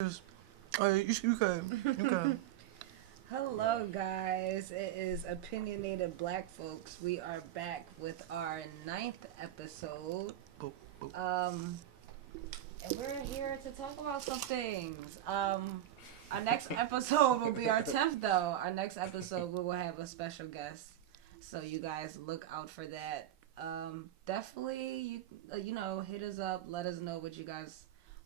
Oh, you could. You could. Hello, guys. It is Opinionated Black Folks. We are back with our ninth episode. Boop, boop. And we're here to talk about some things. Our next episode will be our 10th, though. Our next episode, we will have a special guest. So you guys look out for that. Definitely, hit us up. Let us know what you guys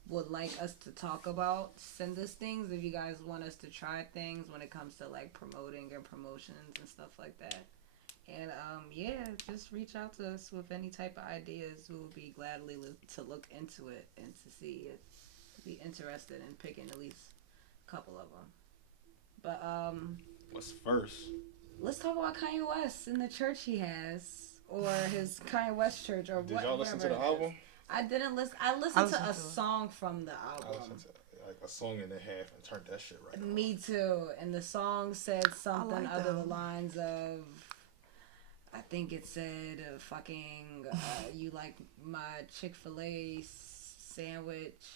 would like us to talk about. Send us things if you guys want us to try things when it comes to like promoting and promotions and stuff like that. And just reach out to us with any type of ideas. We will be gladly to look into it and to see it. Be interested in picking at least a couple of them. But What's first? let's talk about Kanye West and the church he has, or his Kanye West church, or Did y'all listen to the album? I didn't listen. I listened to a song from the album. I listened to like a song and a half and turned that shit right on. Me too. And the song said something other the lines of, I think it said, fucking, you like my Chick-fil-A sandwich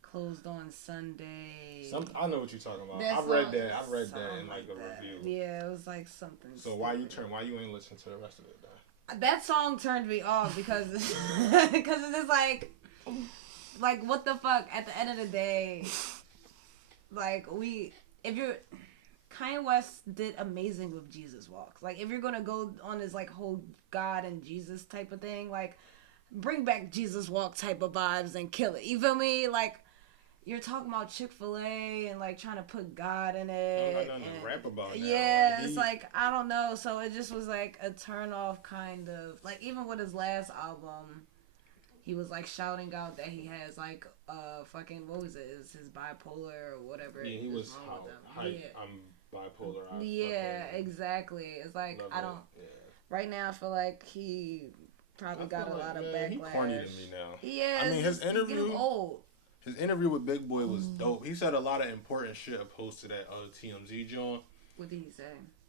closed on Sunday. I know what you're talking about. I read that in like a review. Yeah, it was like something. So why you ain't listen to the rest of it then? That song turned me off because because it's just like what the fuck. At the end of the day, Kanye West did amazing with Jesus Walks. Like, if you're gonna go on this like whole God and Jesus type of thing, like bring back Jesus Walk type of vibes and kill it. You feel me? Like, you're talking about Chick-fil-A and like trying to put God in it. I don't got nothing to rap about now. Yeah, it's like, I don't know. So it just was like a turn off kind of. Like, even with his last album, he was like shouting out that he has like fucking, what was it? Is his bipolar or whatever? Yeah, he was hype. Yeah. I'm bipolar. Exactly. It's like, I don't. Yeah. Right now, I feel like he probably got a lot of backlash. He corny to me now. Yeah, I mean, his interview. Getting old. His interview with Big Boy was dope. He said a lot of important shit opposed to that TMZ joint. What did he say?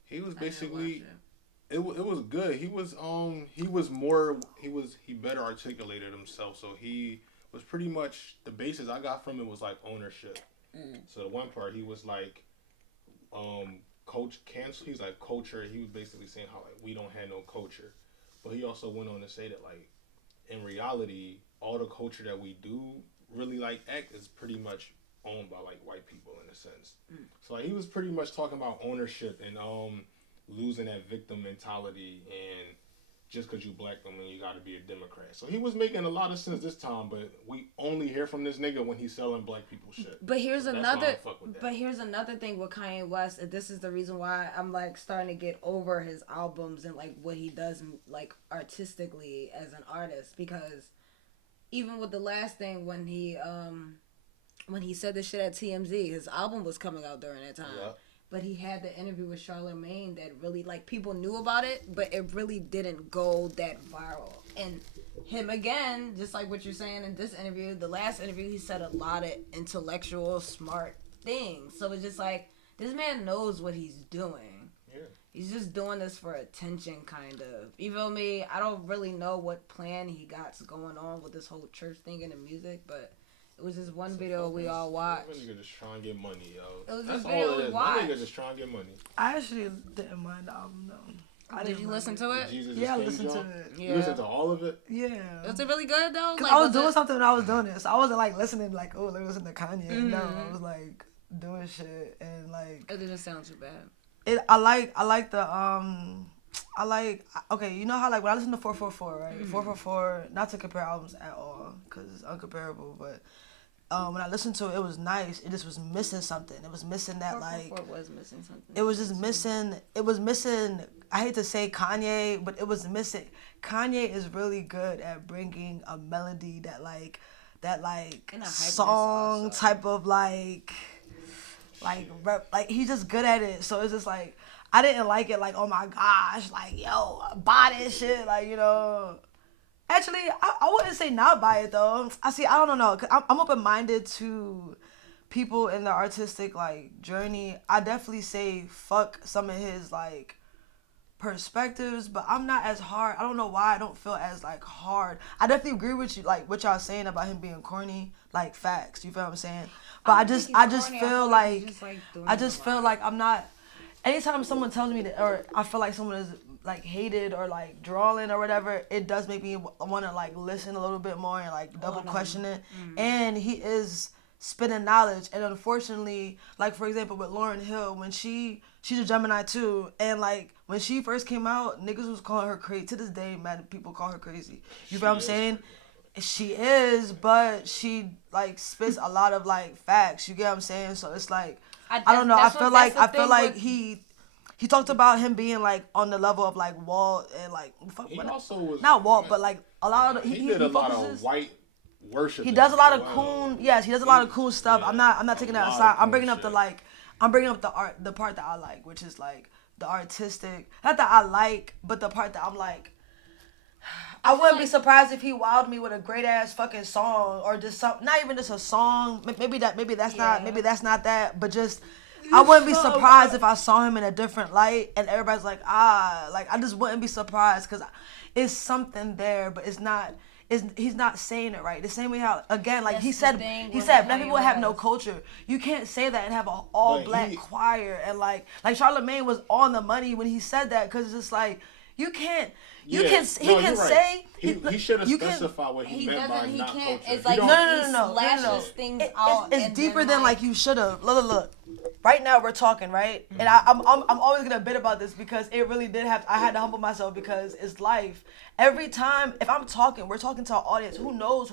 He was basically it was good. He better articulated himself. So he was pretty much, the basis I got from it was like ownership. So the one part he was like coach cancel. He's like culture. He was basically saying how like we don't have no culture. But he also went on to say that like in reality all the culture that we do really like act is pretty much owned by like white people in a sense. So like he was pretty much talking about ownership and losing that victim mentality, and just because you black don't mean you got to be a Democrat. So he was making a lot of sense this time, but we only hear from this nigga when he's selling black people shit. But here's here's another thing with Kanye West, and this is the reason why I'm like starting to get over his albums and like what he does like artistically as an artist, because even with the last thing when he said the shit at TMZ, his album was coming out during that time. Yeah. But he had the interview with Charlamagne that really, like, people knew about it, but it really didn't go that viral. And him again, just like what you're saying in this interview, the last interview, he said a lot of intellectual, smart things. So it's just like, this man knows what he's doing. Yeah. He's just doing this for attention, kind of. You feel me? I don't really know what plan he got going on with this whole church thing and the music, but it was just one video we all watched. That nigga just trying to get money, yo. It was just video we watched. That nigga just trying to get money. I actually didn't mind the album though. Did you listen to it? Yeah, I listened to it. Yeah. You listened to all of it? Yeah. Was it really good though? Cause I was doing something when I was doing it, so I wasn't like listening like, oh, let me listen to Kanye. Mm-hmm. No, I was like doing shit and like. It didn't sound too bad. Okay, you know how like when I listen to 444, right? 444, not to compare albums at all, cause it's uncomparable, but when I listened to it, it was nice. It just was missing something. It was missing that like. 444 was missing something. It was just missing. It was missing. I hate to say Kanye, but it was missing. Kanye is really good at bringing a melody that song type of like rep, like he's just good at it. So it's just like I didn't like it. Like, oh my gosh, like yo, buy this shit. Like, you know. Actually, I wouldn't say not buy it though. I don't know. Cause I'm open-minded to people in the artistic like journey. I definitely say fuck some of his like perspectives, but I'm not as hard. I don't know why I don't feel as like hard. I definitely agree with you, like what y'all saying about him being corny, like facts. You feel what I'm saying? But I just feel like I'm not. Anytime someone tells me that, or I feel like someone is like hated or like drawing or whatever, it does make me want to like listen a little bit more and like double question it. And he is spitting knowledge, and unfortunately, like for example with Lauryn Hill, when she's a Gemini too, and like when she first came out, niggas was calling her crazy. To this day, mad people call her crazy. You know what I'm saying? She is, but she like spits a lot of like facts. You get what I'm saying? So it's like I don't know. I feel like he talked about him being like on the level of like Walt and like he also was not Walt, but like a lot of he did a lot of white worship. He does a lot of coon. Yes, he does a lot of cool stuff. Yeah, I'm not taking that aside. I'm bringing up the art, the part that I like, which is like the artistic. Not that I like, but the part that I'm like. I wouldn't be surprised if he wowed me with a great ass fucking song or just some, not even just a song. Maybe that's not that, but just I wouldn't be surprised if I saw him in a different light and everybody's like like I just wouldn't be surprised because it's something there, but it's not. He's not saying it right. The same way how again like he said black people have no culture. You can't say that and have an all black choir and like Charlamagne was on the money when he said that because it's just like you can't. He should have specified what he meant by not culture. It's like no. Things out. It's deeper than like you should have. Look. Right now we're talking, right? Mm-hmm. And I'm always gonna bit about this because it really did have. I had to humble myself because it's life. Every time if I'm talking, we're talking to our audience who knows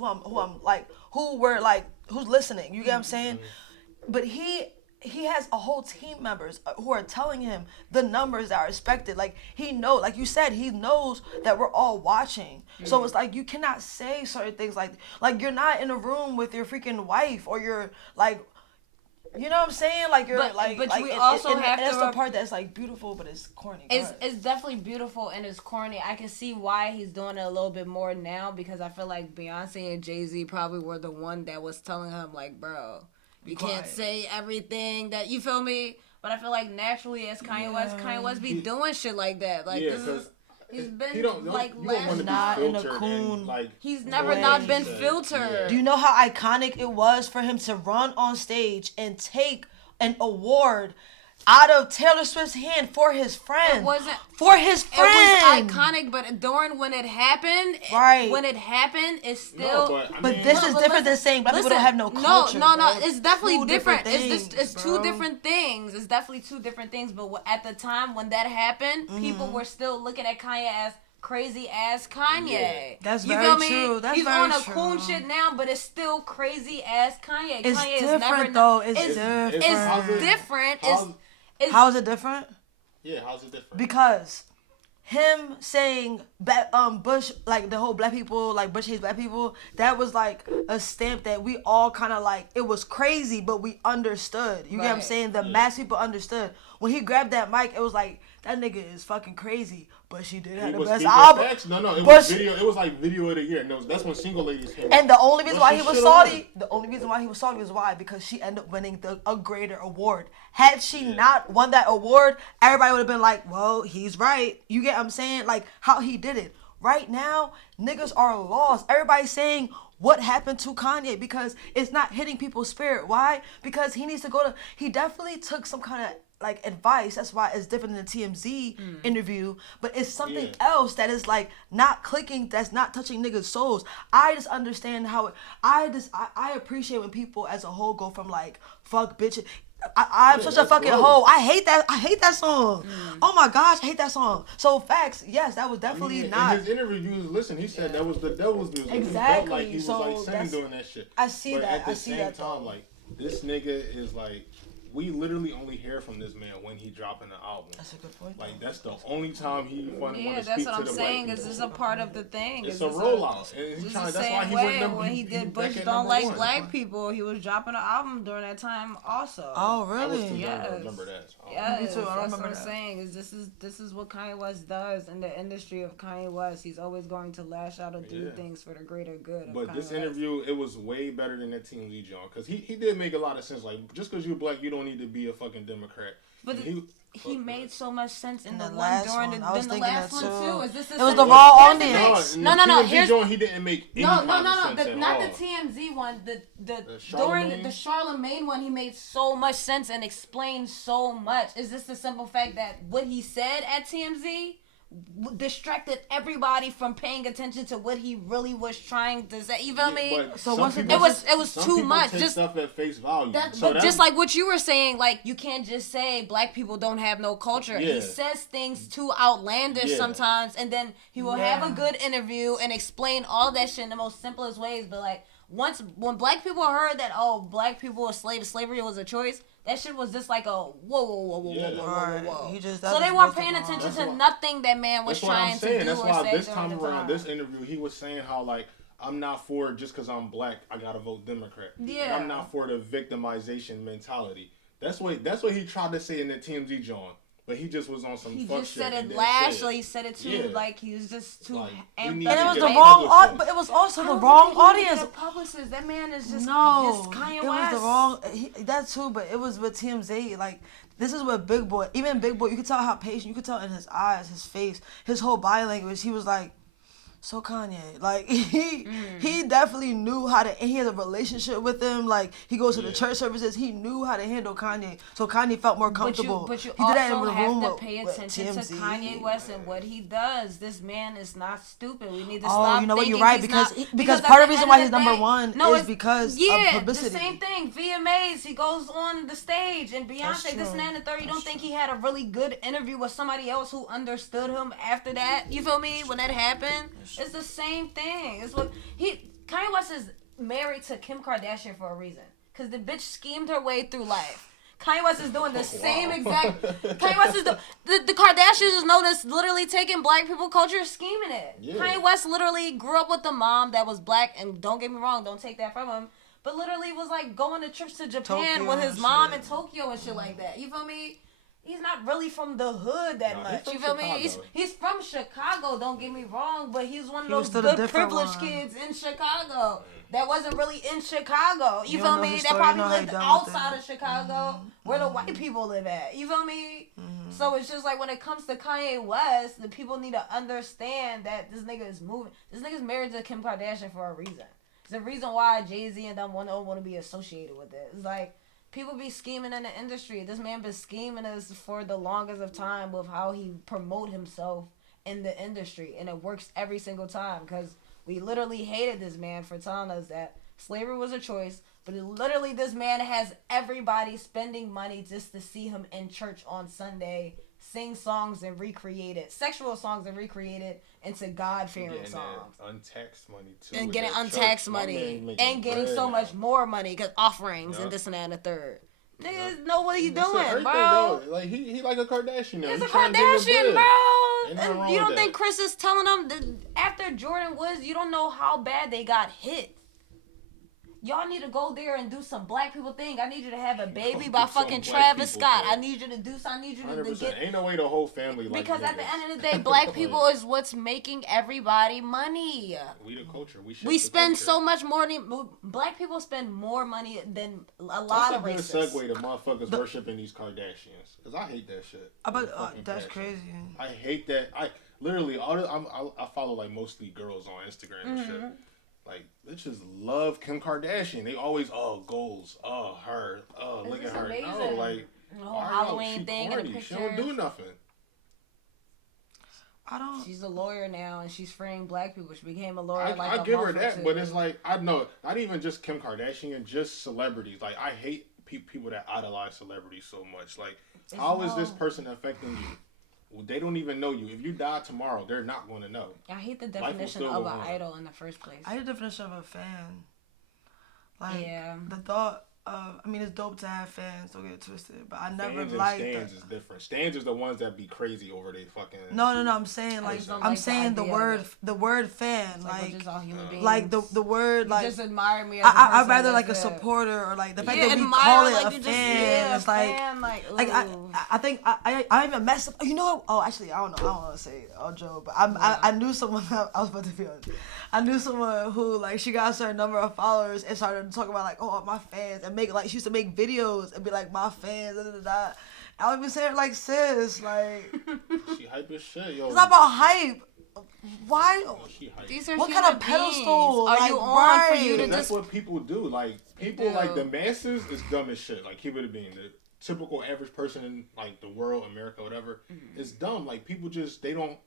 who's listening. You get what I'm saying? Mm-hmm. But he has a whole team members who are telling him the numbers that are expected. Like he knows, like you said, he knows that we're all watching. Mm-hmm. So it's like you cannot say certain things like you're not in a room with your freaking wife or you're like, you know what I'm saying? Like you're but we also have to. That's the part that's like beautiful, but it's corny. It's definitely beautiful and it's corny. I can see why he's doing it a little bit more now because I feel like Beyonce and Jay-Z probably were the one that was telling him like, bro. You can't say everything that you feel me, but I feel like naturally as Kanye West be doing shit like that. Like he's been not in a coon. He's never not been filtered. Yeah. Do you know how iconic it was for him to run on stage and take an award out of Taylor Swift's hand for his friend? It wasn't for his friend. It was iconic, but during when it happened, it's still. But this is different than saying black people don't have no culture. No. It's definitely different. It's two different things. It's definitely two different things. But at the time when that happened, people were still looking at Kanye as crazy ass Kanye. Yeah. That's very true. He's on a cool shit now, but it's still crazy ass Kanye. It's Kanye different is never though. It's different. How is it different? Yeah, how's it different? Because him saying Bush, like the whole black people, like Bush hates black people, that was like a stamp that we all kind of like, it was crazy, but we understood. You get what I'm saying? The mass people understood. When he grabbed that mic, it was like, that nigga is fucking crazy. But she did have the best album. No, it was video. It was like video of the year. No, that's when Single Ladies came out. And the only reason why he was salty, was why? Because she ended up winning a greater award. Had she not won that award, everybody would have been like, well, he's right. You get what I'm saying? Like how he did it. Right now, niggas are lost. Everybody's saying what happened to Kanye because it's not hitting people's spirit. Why? Because he needs to he definitely took some kind of like advice. That's why it's different than the TMZ interview, but it's something else that is like not clicking, that's not touching niggas' souls. I just understand how I appreciate when people as a whole go from like fuck bitches. I'm such a fucking hoe. I hate that song. Oh my gosh, I hate that song. So facts, yes, that was definitely not. In his interview, listen, he said that was the devil's music. Exactly. He felt like he was like sinning doing that shit. I see that. At the same time, like this nigga is like. We literally only hear from this man when he dropping the album. That's a good point. Like that's the only time he want to speak to the black people. Yeah, that's what I'm saying. Is this a part of the thing? It's a rollout. That's why he went when he did Bush Don't Like Black People. He was dropping an album during that time also. Oh really? I remember that. Yeah, me too. I remember what I'm saying. Is this is what Kanye West does in the industry of Kanye West. He's always going to lash out and do things for the greater good. But this interview, it was way better than that TMZ John because he did make a lot of sense. Like just because you're black, you don't don't need to be a fucking Democrat. But he made so much sense in the one last during one. the I was thinking last that one too. Is this it was the wrong audience. No. Here's he didn't make any no. sense at Not all. the TMZ one. The Charlemagne? during the Charlemagne one, he made so much sense and explained so much. Is this the simple fact that what he said at TMZ distracted everybody from paying attention to what he really was trying to say? You feel me? So once it was some too people much. take Just stuff at face value. but just like what you were saying, like you can't just say black people don't have no culture. Yeah. He says things too outlandish sometimes, and then he will have a good interview and explain all that shit in the most simplest ways. But like when black people heard that black people were slavery was a choice, that shit was just like a whoa. So they weren't paying attention to nothing that man was trying to do. That's or why say this time during the around, this interview, he was saying how like I'm not for just because I'm black, I gotta vote Democrat. Yeah. And I'm not for the victimization mentality. That's what he tried to say in the TMZ John. But he just was on some he fuck just shit. said it and lash, then he said it too, like he was just too like, and it was the wrong, but it was also the wrong audience. Publicist, that man is just Kanye it West. was the wrong. That too, but it was with TMZ. Like this is what Big Boy, even Big Boy, you could tell how patient. You could tell in his eyes, his face, his whole body language. He was like, so Kanye, like he definitely knew how to, and he had a relationship with him. Like he goes to the church services, he knew how to handle Kanye, so Kanye felt more comfortable. But you he did that also in the have room to with, pay with attention TMZ. to Kanye West and what he does. This man is not stupid. We need to Oh, stop. you know what? You're thinking right because part of the reason why he's number one is because of publicity. The same thing. VMAs. He goes on the stage and Beyonce. This and that and the third. You don't think he had a really good interview with somebody else who understood him after that? You feel me? When that happened, it's the same thing. It's what Kanye West is married to Kim Kardashian for a reason. Cause the bitch schemed her way through life. Kanye West is doing the same exact. Kanye West is the Kardashians is known as literally taking black people culture, scheming it. Yeah. Kanye West literally grew up with a mom that was black, and don't get me wrong, don't take that from him. But literally was like going to trips to Japan Tokyo with his mom in Tokyo and shit like that. You feel me? He's not really from the hood that much. You feel me? He's from Chicago, don't get me wrong, but he's one of those good privileged kids in Chicago that wasn't really in Chicago. You feel me? That probably lived outside of Chicago where the white people live at. You feel me? So it's just like when it comes to Kanye West, the people need to understand that this nigga is moving. This nigga's married to Kim Kardashian for a reason. It's the reason why Jay-Z and them don't want to be associated with it. It's like people be scheming in the industry. This man been scheming us for the longest of time with how he promote himself in the industry. And it works every single time because we literally hated this man for telling us that slavery was a choice. But literally this man has everybody spending money just to see him in church on Sunday, sing songs and recreate it. Sexual songs and recreate it into God-fearing songs. Untaxed money too. And getting untaxed money. And getting so much more money because offerings and this and that and the third. Niggas know what he doing, bro. Like he like a Kardashian now. He's a Kardashian, bro. And you don't think Chris is telling them that after Jordan Woods, you don't know how bad they got hit. Y'all need to go there and do some black people thing. I need you to have a baby by fucking Travis Scott. I need you to do something. I need you to get. Ain't no way the whole family. Because at the end of the day, black people is what's making everybody money. We the culture. We spend so much more money. Black people spend more money than a lot of races. That's a good segue to motherfuckers worshiping these Kardashians. Cause I hate that shit. That's crazy. I hate that. I literally I follow like mostly girls on Instagram and shit. Like, bitches love Kim Kardashian. They always, goals. Her. Look at her. Amazing. No, like, the whole Halloween thing in the picture. She don't do nothing. She's a lawyer now, and she's freeing black people. She became a lawyer I give her that, but it's like, I know, not even just Kim Kardashian, just celebrities. Like, I hate people that idolize celebrities so much. Like, how is this person affecting you? They don't even know you. If you die tomorrow, they're not going to know. I hate the definition of an idol in the first place. I hate the definition of a fan. Like, the thought of, I mean, it's dope to have fans, don't get it twisted, but I never liked Stans is different. Stans is the ones that be crazy over they fucking... No, I'm saying, like, I'm saying the word fan, like the word, like... You just admire me as a person. I'd rather, like, a supporter, or, like, the fact that we call it a fan, it's like... I think, I even messed up, you know, actually, I don't want to say Joe, but I knew someone, I was about to be honest, I knew someone who, like, she got a certain number of followers and started talking about, like, my fans, and make like she used to make videos and be like my fans. Da, da, da, da. I would be saying like sis, like she hype as shit, yo. It's not about hype. Why? These are what kind of pedestal are like, you on for you to that's what people do. Like people like the masses is dumb as shit. Like keep it being the typical average person in like the world, America, whatever, is dumb. Like people just they don't.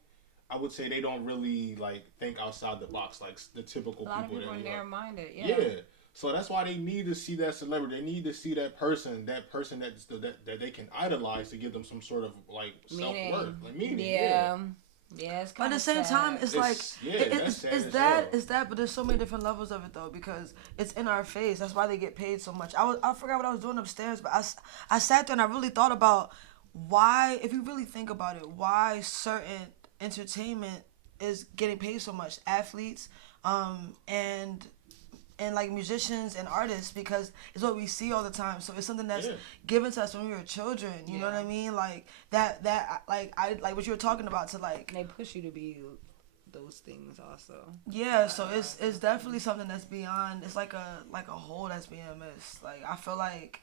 I would say they don't really like think outside the box like the typical people. A lot of people are narrow-minded. Yeah. So that's why they need to see that celebrity. They need to see that person that they can idolize to give them some sort of like self-worth, like meaning. Yeah. Yeah, it's but at the same time, it's like it's that, but there's so many different levels of it though because it's in our face. That's why they get paid so much. I forgot what I was doing upstairs, but I sat there and I really thought about why, if you really think about it, why certain entertainment is getting paid so much. Athletes, and like musicians and artists because it's what we see all the time. So it's something that's given to us when we were children. You know what I mean? Like that like I like what you were talking about to like. And they push you to be those things also. Yeah, so it's definitely something that's beyond. It's like a hole that's being missed. Like I feel like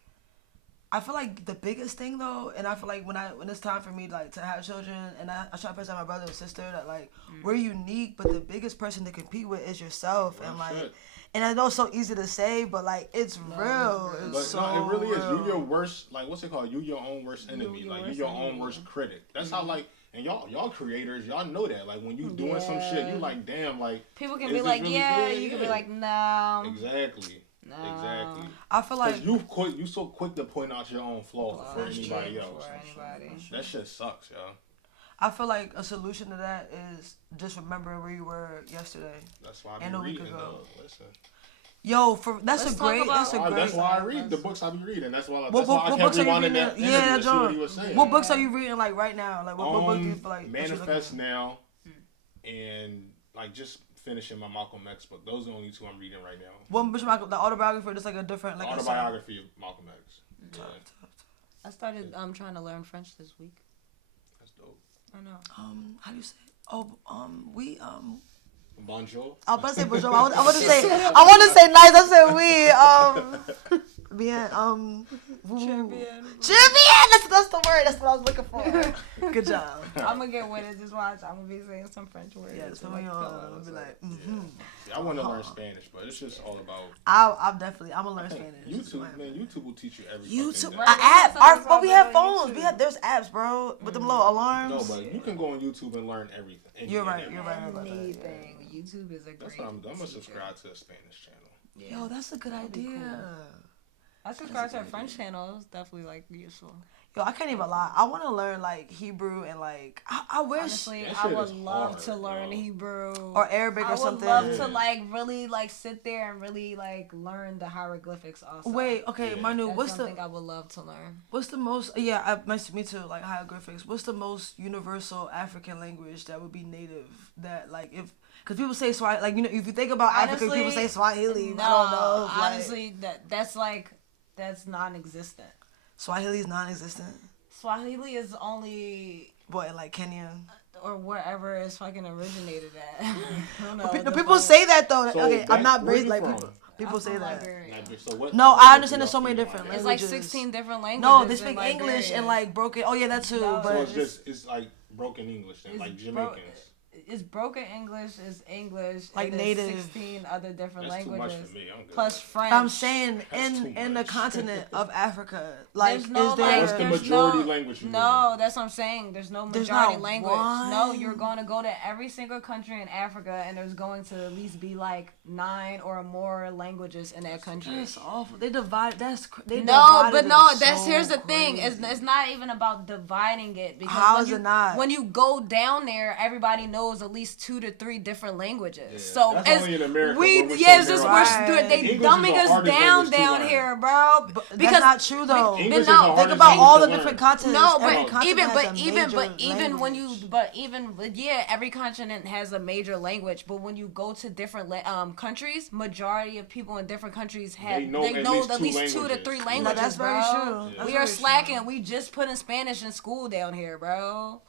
the biggest thing though, and I feel like when it's time for me like to have children, and I try to present my brother and sister that like we're unique, but the biggest person to compete with is yourself, and like. Shit. And I know it's so easy to say, but like it's real. It's it really is. You your worst, like what's it called? You your own worst enemy. Like you your own worst critic. That's how like, and y'all creators, y'all know that. Like when you doing some shit, you like damn like. People can be like, really good? You can be like, no. Exactly. No. Exactly. I feel like you so quick to point out your own flaws for anybody else. That shit sucks, y'all. I feel like a solution to that is just remembering where you were yesterday. That's why I be reading though. Listen. Yo, that's a great. That's why I read the books I be reading. That's why. That's why I kept rewinding that interview to see what he was saying. What books are you reading like right now? Like what book do you feel like? Manifest Now, and like just finishing my Malcolm X book. Those are the only two I'm reading right now. What book? The autobiography, or just like a different like autobiography of Malcolm X. Yeah. I started trying to learn French this week. That's dope. I know. How do you say? We Bonjour. I was about to say bonjour. I want to say nice. I said we. Bien. Champion. That's the word. That's what I was looking for. Good job. I'm gonna get with it. Just watch. I'm gonna be saying some French words. Yeah, some of y'all be like, I want to learn Spanish, but it's just all about. I'm gonna learn Spanish. YouTube will teach you everything. YouTube, app. But we have phones. There's apps, bro, with them little alarms. No, but you can go on YouTube and learn everything. You're right. Anything. YouTube is a great. That's what I'm gonna subscribe to a Spanish channel. Yeah. Yo, that's a good idea. Cool. I subscribe to a French channel. It's definitely like useful. Yo, I can't even lie. I want to learn like Hebrew and like I wish. Honestly, I would love to learn Hebrew or Arabic or something. I would love to like really like sit there and really like learn the hieroglyphics also. Wait, okay, Manu, that's what's something I would love to learn. What's the most? Yeah, me too. Like hieroglyphics. What's the most universal African language that would be native? That like if. Because people say Swahili, like, you know, if you think about Africa, people say Swahili. No, I don't know. Honestly, that's non-existent. Swahili is non-existent? Swahili is only... What, in like Kenya? Or wherever it's fucking originated at. I don't know. But people say that though. So okay, I'm not raised like people say that. So no, I understand there's so many different languages. It's like 16 different languages. No, they speak English and like broken. Oh yeah, that too. No, but so it's like broken English then, like Jamaicans. It's broken English, is English, like and native. 16 other different That's languages. Too much for me. I'm good. Plus French. I'm saying in the continent of Africa, like is there? What's the majority language? No, that's what I'm saying. There's no majority language. One. No, you're going to go to every single country in Africa, and there's going to at least be like 9 or more languages in that country. That's awful. They divide. Here's the thing. It's not even about dividing it because how is it not? When you go down there, everybody knows at least 2 to 3 different languages. Yeah, so that's only in America. They dumbing us down here, bro. Because that's not true though. Think about all the different continents. No, but every continent has a major language. But when you go to different countries, majority of people in different countries know at least 2 to 3 languages. No, that's very true. We are slacking. We just put in Spanish in school down here, bro.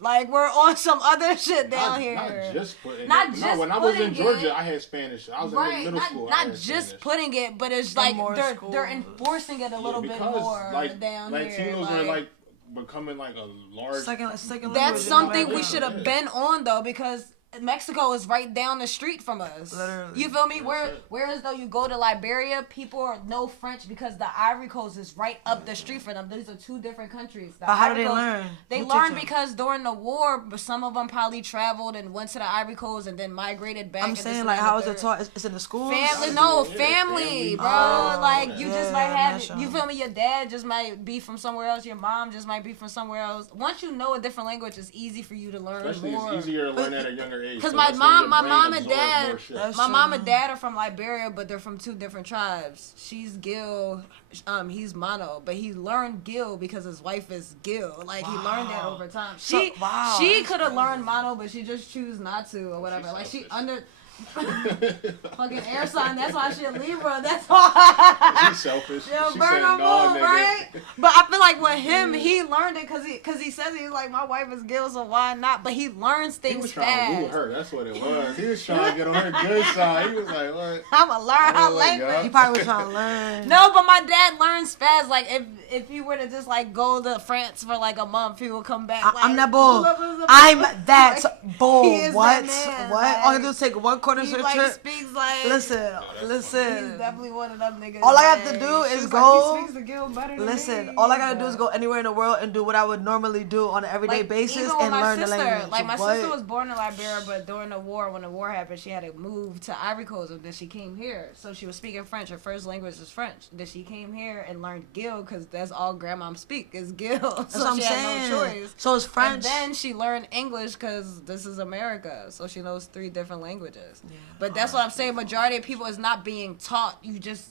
Like, we're on some other shit down here. Not just putting Not it. just No, when I was in putting Georgia, it. I had Spanish. I was Right, in middle school. not I had just Spanish. putting it, but it's In like more they're schools. enforcing it a little bit more down Latinos here. are like becoming like a large. Second That's language something in we America. should have been on though, because Mexico is right down the street from us. Literally. You feel me? Whereas though you go to Liberia, people know French because the Ivory Coast is right up the street for them. These are two different countries. But how do they learn? They Who learned teach them? because during the war, some of them probably traveled and went to the Ivory Coast and then migrated back. I'm and this saying, and like, that how and is the it third. taught? It's in the schools? Family, family, bro. Oh, like, you just might have, natural. you feel me? Your dad just might be from somewhere else. Your mom just might be from somewhere else. Once you know a different language, it's easy for you to learn Especially more. it's easier to learn at a younger age. Because that's my when your brain mom and absorbs dad, more shit. That's my true. mom and dad are from Liberia, but they're from two different tribes. She's Gil, he's Mono, but he learned Gil because his wife is Gil. Like, he learned that over time. She that's could have learned Mono, but she just choose not to or whatever. Like, she selfish. fucking air sign. That's why she a Libra. That's why. She's selfish. Yo, She Virgo said, no, moon, nigga. right? But I feel like with him, he learned it because he says he's like, my wife is Gil, so why not? But he learns He things was trying to woo fast. her. That's what it was. He was trying to get on her good side. He was like, what? I'ma learn her Oh my language. God. He probably was trying to learn. No, but my dad learns fast. Like, if he were to just like go to France for like a month, he would come back. I'm like, that bull. blah, blah, blah, I'm blah. that Like, bull. he is What? that man, What? like, All I do is take one quarter He trip. like speaks like. Listen, He's listen. definitely one of them niggas. All I have to like, do she is was go- Like, he speaks to Gil better than Listen, me. all I gotta do is go anywhere in the world and do what I would normally do on an everyday Like, basis even with and my learn sister, the language. Like, my What? sister was born in Liberia, but during the war, when the war happened, she had to move to Ivory Coast, and then she came here. So she was speaking French. Her first language is French. Then she came here and learned Gil, because that's all grandma speak is Gil. That's So what I'm she saying. had no choice. So it's French. And then she learned English because this is America, so she knows 3 different languages. Yeah. But that's what I'm saying. Majority of people is not being taught. You just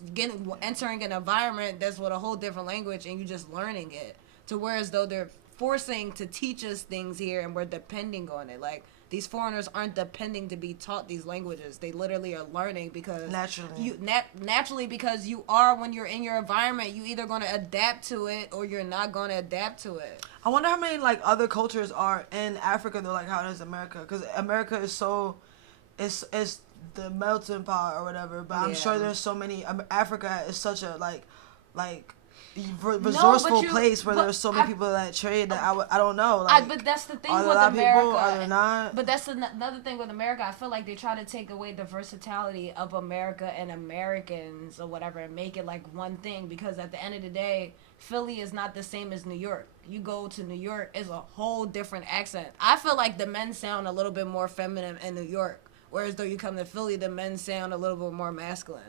entering an environment that's with a whole different language, and you just learning it. To whereas though they're forcing to teach us things here, and we're depending on it. Like, these foreigners aren't depending to be taught these languages. They literally are learning because Naturally. naturally, because you are, when you're in your environment, you either going to adapt to it or you're not going to adapt to it. I wonder how many like other cultures are in Africa though, like how it is America, because America is so, it's the melting pot or whatever. But I'm sure Yeah. there's so many. Africa is such a like resourceful place where there's so many people that trade that I don't know. Like, But that's the thing are there with a lot of America. people? Are there not? But that's another thing with America. I feel like they try to take away the versatility of America and Americans or whatever and make it like one thing, because at the end of the day, Philly is not the same as New York. You go to New York, it's a whole different accent. I feel like the men sound a little bit more feminine in New York, whereas though you come to Philly, the men sound a little bit more masculine.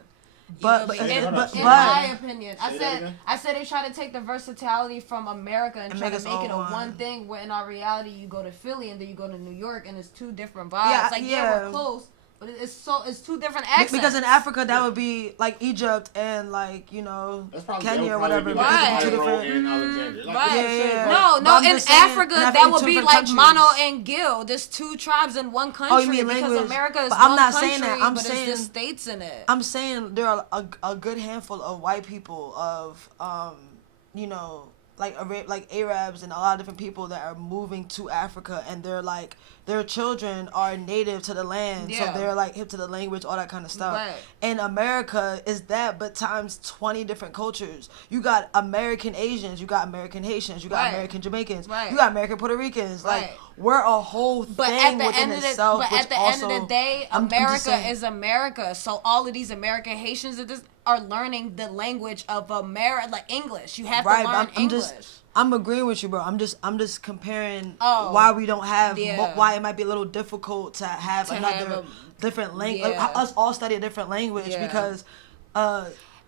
But in but my opinion, Say that again? I said they try to take the versatility from America and try make to us make it a all one one. thing. Where in our reality, you go to Philly and then you go to New York, and it's 2 different vibes. Yeah, Like yeah. we're close, but it's 2 different accents. because in Africa that would be like Egypt and like That's probably Kenya or whatever. Be Because like it's two Cairo different. and Alexandria. Like, Right. Yeah. No, But I'm in just saying, Africa, in that would two be different like countries. Mono and Gil. There's 2 tribes in one country. Oh, you mean because language? America is But I'm one not country, saying that. I'm but saying- it's just states in it. I'm saying there are a good handful of white people of like Arabs and a lot of different people that are moving to Africa, and they're like their children are native to the land, Yeah. so they're like hip to the language, all that kind of stuff. Right. In America is that, but times 20 different cultures. You got American Asians, you got American Haitians, you got Right. American Jamaicans, Right. you got American Puerto Ricans. Like Right. we're a whole But thing at the within end of the itself. but which at the also, end of the day, I'm just America saying- is America. So all of these American Haitians are learning the language of America, like English. You have right, to but learn English. I'm agreeing with you, bro. I'm just comparing Oh, why we don't have yeah. why it might be a little difficult to have To another have different language. yeah. Like, us all study a different language Yeah. because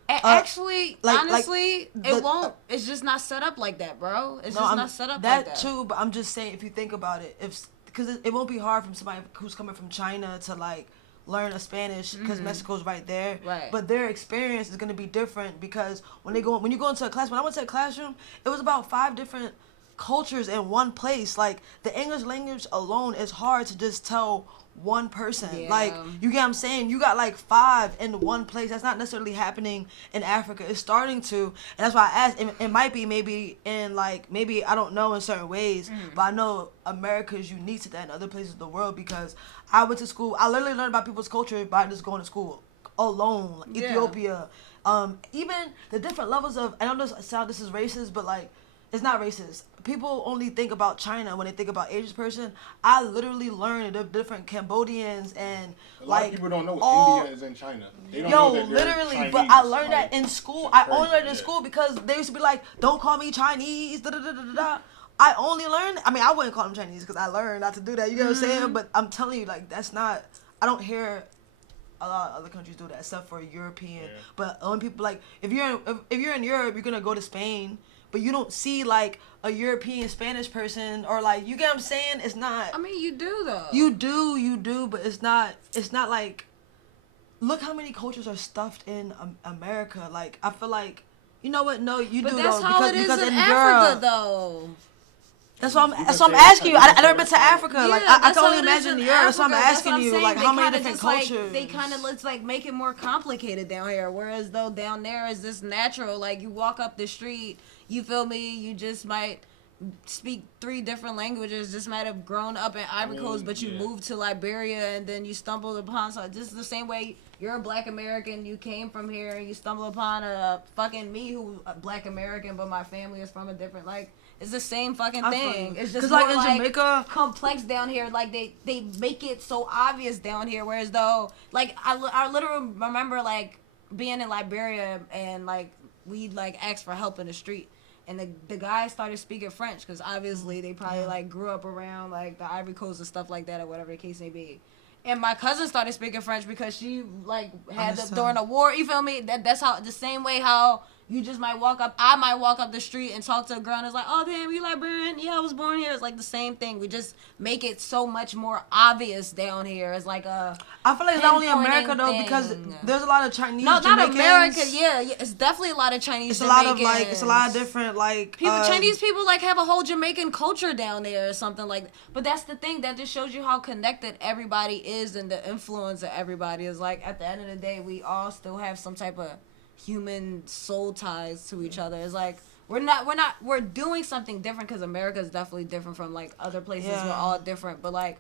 Actually, like- honestly, the- it won't. It's just not set up like that, bro. It's no, just I'm not set up that like that. too. But I'm just saying, if you think about it, because it won't be hard from somebody who's coming from China to like learn a Spanish because Mexico's right there. Right. But their experience is gonna be different because when you go into a class, when I went to a classroom, it was about 5 different cultures in one place. Like the English language alone is hard to just tell one person. Yeah. Like, you get what I'm saying? You got like 5 in one place. That's not necessarily happening in Africa. It's starting to, and that's why I asked. It might be maybe in like, maybe I don't know in certain ways, but I know America is unique to that in other places of the world, because I went to school. I literally learned about people's culture by just going to school alone. Like, Ethiopia, even the different levels of. I know this is racist, but like, it's not racist. People only think about China when they think about Asian person. I literally learned the different Cambodians and a lot like of people don't know India is in China. They don't yo, know that literally, Chinese. but I learned Like, that in school. it's I only crazy, learned it in school because they used to be like, "Don't call me Chinese." Da da da da da. I only learned. I mean, I wouldn't call them Chinese because I learned not to do that. You know what I'm saying? But I'm telling you, like, that's not. I don't hear a lot of other countries do that except for European. Yeah. But only people like if you're in Europe, you're gonna go to Spain, but you don't see like a European Spanish person or like, you get what I'm saying? It's not. I mean, you do though. You do, but it's not like. Look how many cultures are stuffed in America. Like, I feel like, you know what? No, you But do that's though, how because it is because in in Africa, Europe. though. That's why I'm asking you. I never been to Africa. Yeah, like, I that's can only how it is imagine in Europe. That's why I'm Africa. That's asking what I'm you, saying. like, They how many kinda different just, like, cultures? they kind of let's like make it more complicated down here, whereas though down there is just natural. Like, you walk up the street, you feel me? You just might speak 3 different languages, just might have grown up in Ivory Coast, but you moved to Liberia and then you stumbled upon, so just the same way you're a Black American, you came from here and you stumble upon a fucking me who a Black American, but my family is from a different, like, it's the same fucking thing. It's just more like in Jamaica, complex down here. Like they make it so obvious down here, whereas though, like, I literally remember like being in Liberia and like we'd like ask for help in the street. And the guy started speaking French because obviously they probably like grew up around like the Ivory Coast and stuff like that or whatever the case may be. And my cousin started speaking French because she like had during the war. You feel me? That's how, the same way how you just might I might walk up the street and talk to a girl and it's like, oh damn, you Liberian? Yeah, I was born here. It's like the same thing. We just make it so much more obvious down here. It's like a. I feel like it's not only America though, because there's a lot of Chinese. No, not Jamaicans. America. Yeah, it's definitely a lot of Chinese. It's Jamaicans. a lot of different like people. Chinese people like have a whole Jamaican culture down there or something like. But that's the thing that just shows you how connected everybody is and the influence of everybody is. Like, at the end of the day, we all still have some type of human soul ties to each other. It's like we're doing something different because America is definitely different from like other places. Yeah. We're all different, but like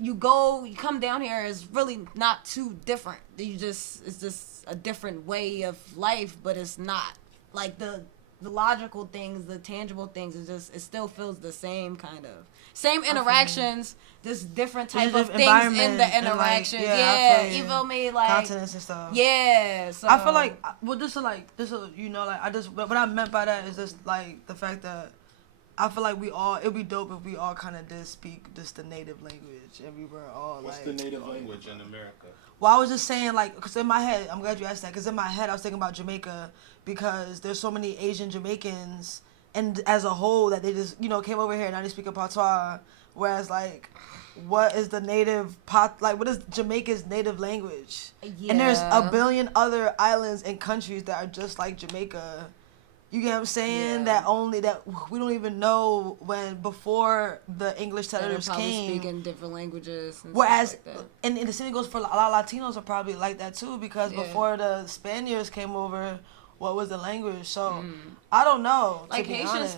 you come down here, it's really not too different. It's just a different way of life, but it's not like the logical things, the tangible things. It still feels the same kind of same interactions. Just different type of things in the interaction. Like, you feel me? Like continents and stuff. Yeah, so I feel like you know, like, what I meant by that is just like the fact that I feel like it'd be dope if we all kind of did speak just the native language and we were all What's the native language in America? Well, I was just saying, like, because in my head, I'm glad you asked that, because in my head I was thinking about Jamaica because there's so many Asian Jamaicans and as a whole that they just, you know, came over here and now they speak a patois, whereas like, what is the native what is Jamaica's native language? Yeah. And there's a billion other islands and countries that are just like Jamaica. You get what I'm saying? Yeah. That we don't even know before the English settlers came. Speaking different languages. And whereas, stuff like that. and the same goes for a lot of Latinos are probably like that too, because before the Spaniards came over, what was the language? So I don't know. Like Haitians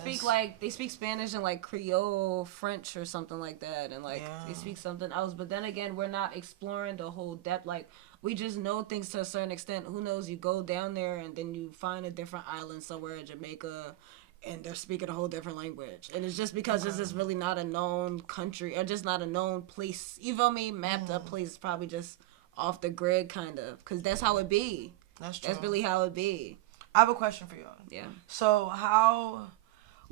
they speak Spanish and like Creole, French or something like that, and like they speak something else. But then again, we're not exploring the whole depth. Like, we just know things to a certain extent. Who knows? You go down there and then you find a different island somewhere in Jamaica, and they're speaking a whole different language. And it's just because this is really not a known country or just not a known place. You feel me? Mapped up place, probably just off the grid, kind of, because that's how it be. That's true. That's really how it be. I have a question for y'all. Yeah. So how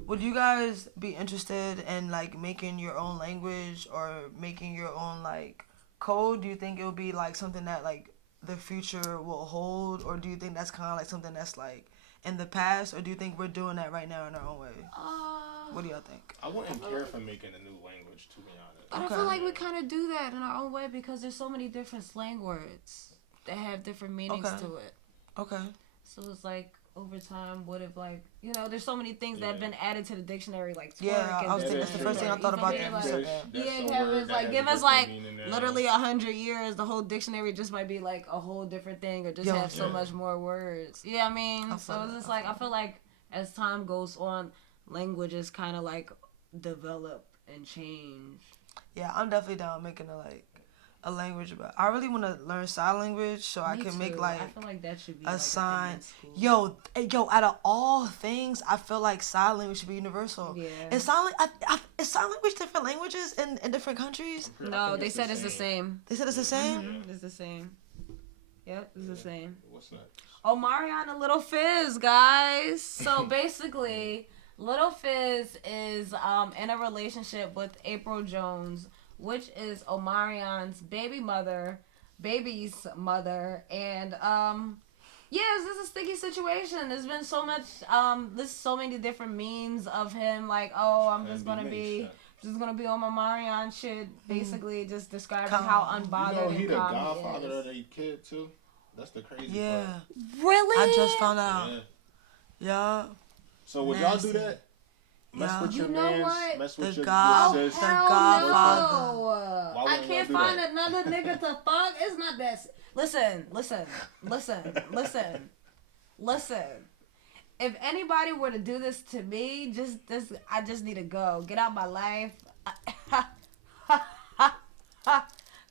would you guys be interested in like making your own language or making your own like code? Do you think it would be like something that like the future will hold, or do you think that's kind of like something that's like in the past, or do you think we're doing that right now in our own way? What do y'all think? I wouldn't care for making a new language, to be honest. But I feel like we kind of do that in our own way because there's so many different slang words that have different meanings to it. Okay. So it's like, over time would have like, you know, there's so many things that have been added to the dictionary, like twerk. Yeah, and I was thinking that's the first thing I thought about that. Like, You said that. give us like literally 100 years, the whole dictionary just might be like a whole different thing, or just have so much more words. Yeah, I mean, so it's just like I feel like as time goes on, languages kind of like develop and change. Yeah, I'm definitely down making a language, but I really want to learn sign language so I can make like I feel like that should be a like sign. Cool. Yo, out of all things, I feel like sign language should be universal. Yeah. Is sign language different languages in different countries? No, they said it's the same. They said it's the same? Mm-hmm. It's the same. Yep, it's the same. What's next? Omarion and Little Fizz, guys. So basically, Little Fizz is in a relationship with April Jones, which is Omarion's baby's mother, and this is a sticky situation. There's been so much there's so many different memes of him like, oh, I'm just gonna be on my Omarion shit, basically just describing how unbothered he and the calm godfather he is. of their kid too. That's the crazy Yeah. part. Really? I just found out. Yeah. Yeah. So would y'all do that? Mess Yeah. with your You know mans, what? mess with The your God- sis. the Hell Godfather. no. Why I wouldn't can't y'all do find that? another nigga to fuck. It's not that. Listen. If anybody were to do this to me, I just need to go. Get out my life.